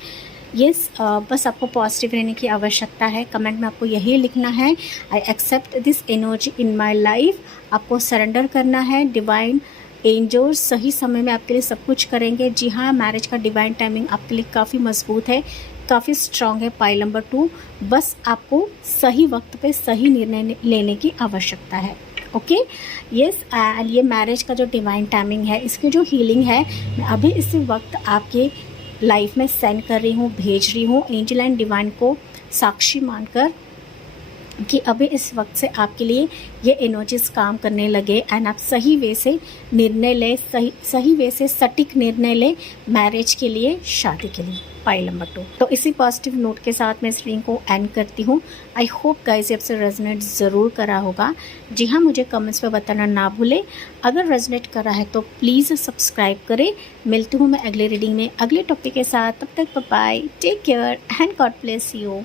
यस, बस आपको पॉजिटिव रहने की आवश्यकता है। कमेंट में आपको यही लिखना है, I accept this energy in my life. आपको सरेंडर करना है। डिवाइन एंजल्स सही समय में आपके लिए सब कुछ करेंगे। जी हाँ, मैरिज का डिवाइन टाइमिंग आपके लिए काफ़ी मजबूत है, काफ़ी स्ट्रॉन्ग है। पाइल नंबर 2, बस आपको सही वक्त पे सही निर्णय लेने की आवश्यकता है। ओके यस, ये मैरिज का जो डिवाइन टाइमिंग है, इसकी जो हीलिंग है, मैं अभी इसी वक्त आपके लाइफ में सेंड कर रही हूँ, भेज रही हूँ एंजल एंड डिवाइन को साक्षी मानकर कि अभी इस वक्त से आपके लिए ये एनर्जीज काम करने लगे एंड आप सही वे से निर्णय लें, सही वे से सटीक निर्णय लें मैरिज के लिए, शादी के लिए। Pile number 2। तो इसी पॉजिटिव नोट के साथ मैं इस रीडिंग को एंड करती हूँ। आई होप गाइस ये आपसे रेजोनेट ज़रूर करा होगा। जी हाँ, मुझे कमेंट्स में बताना ना भूलें। अगर रेजोनेट करा है तो प्लीज़ सब्सक्राइब करें। मिलती हूँ मैं अगले रीडिंग में अगले टॉपिक के साथ। तब तक bye, take care and God bless you.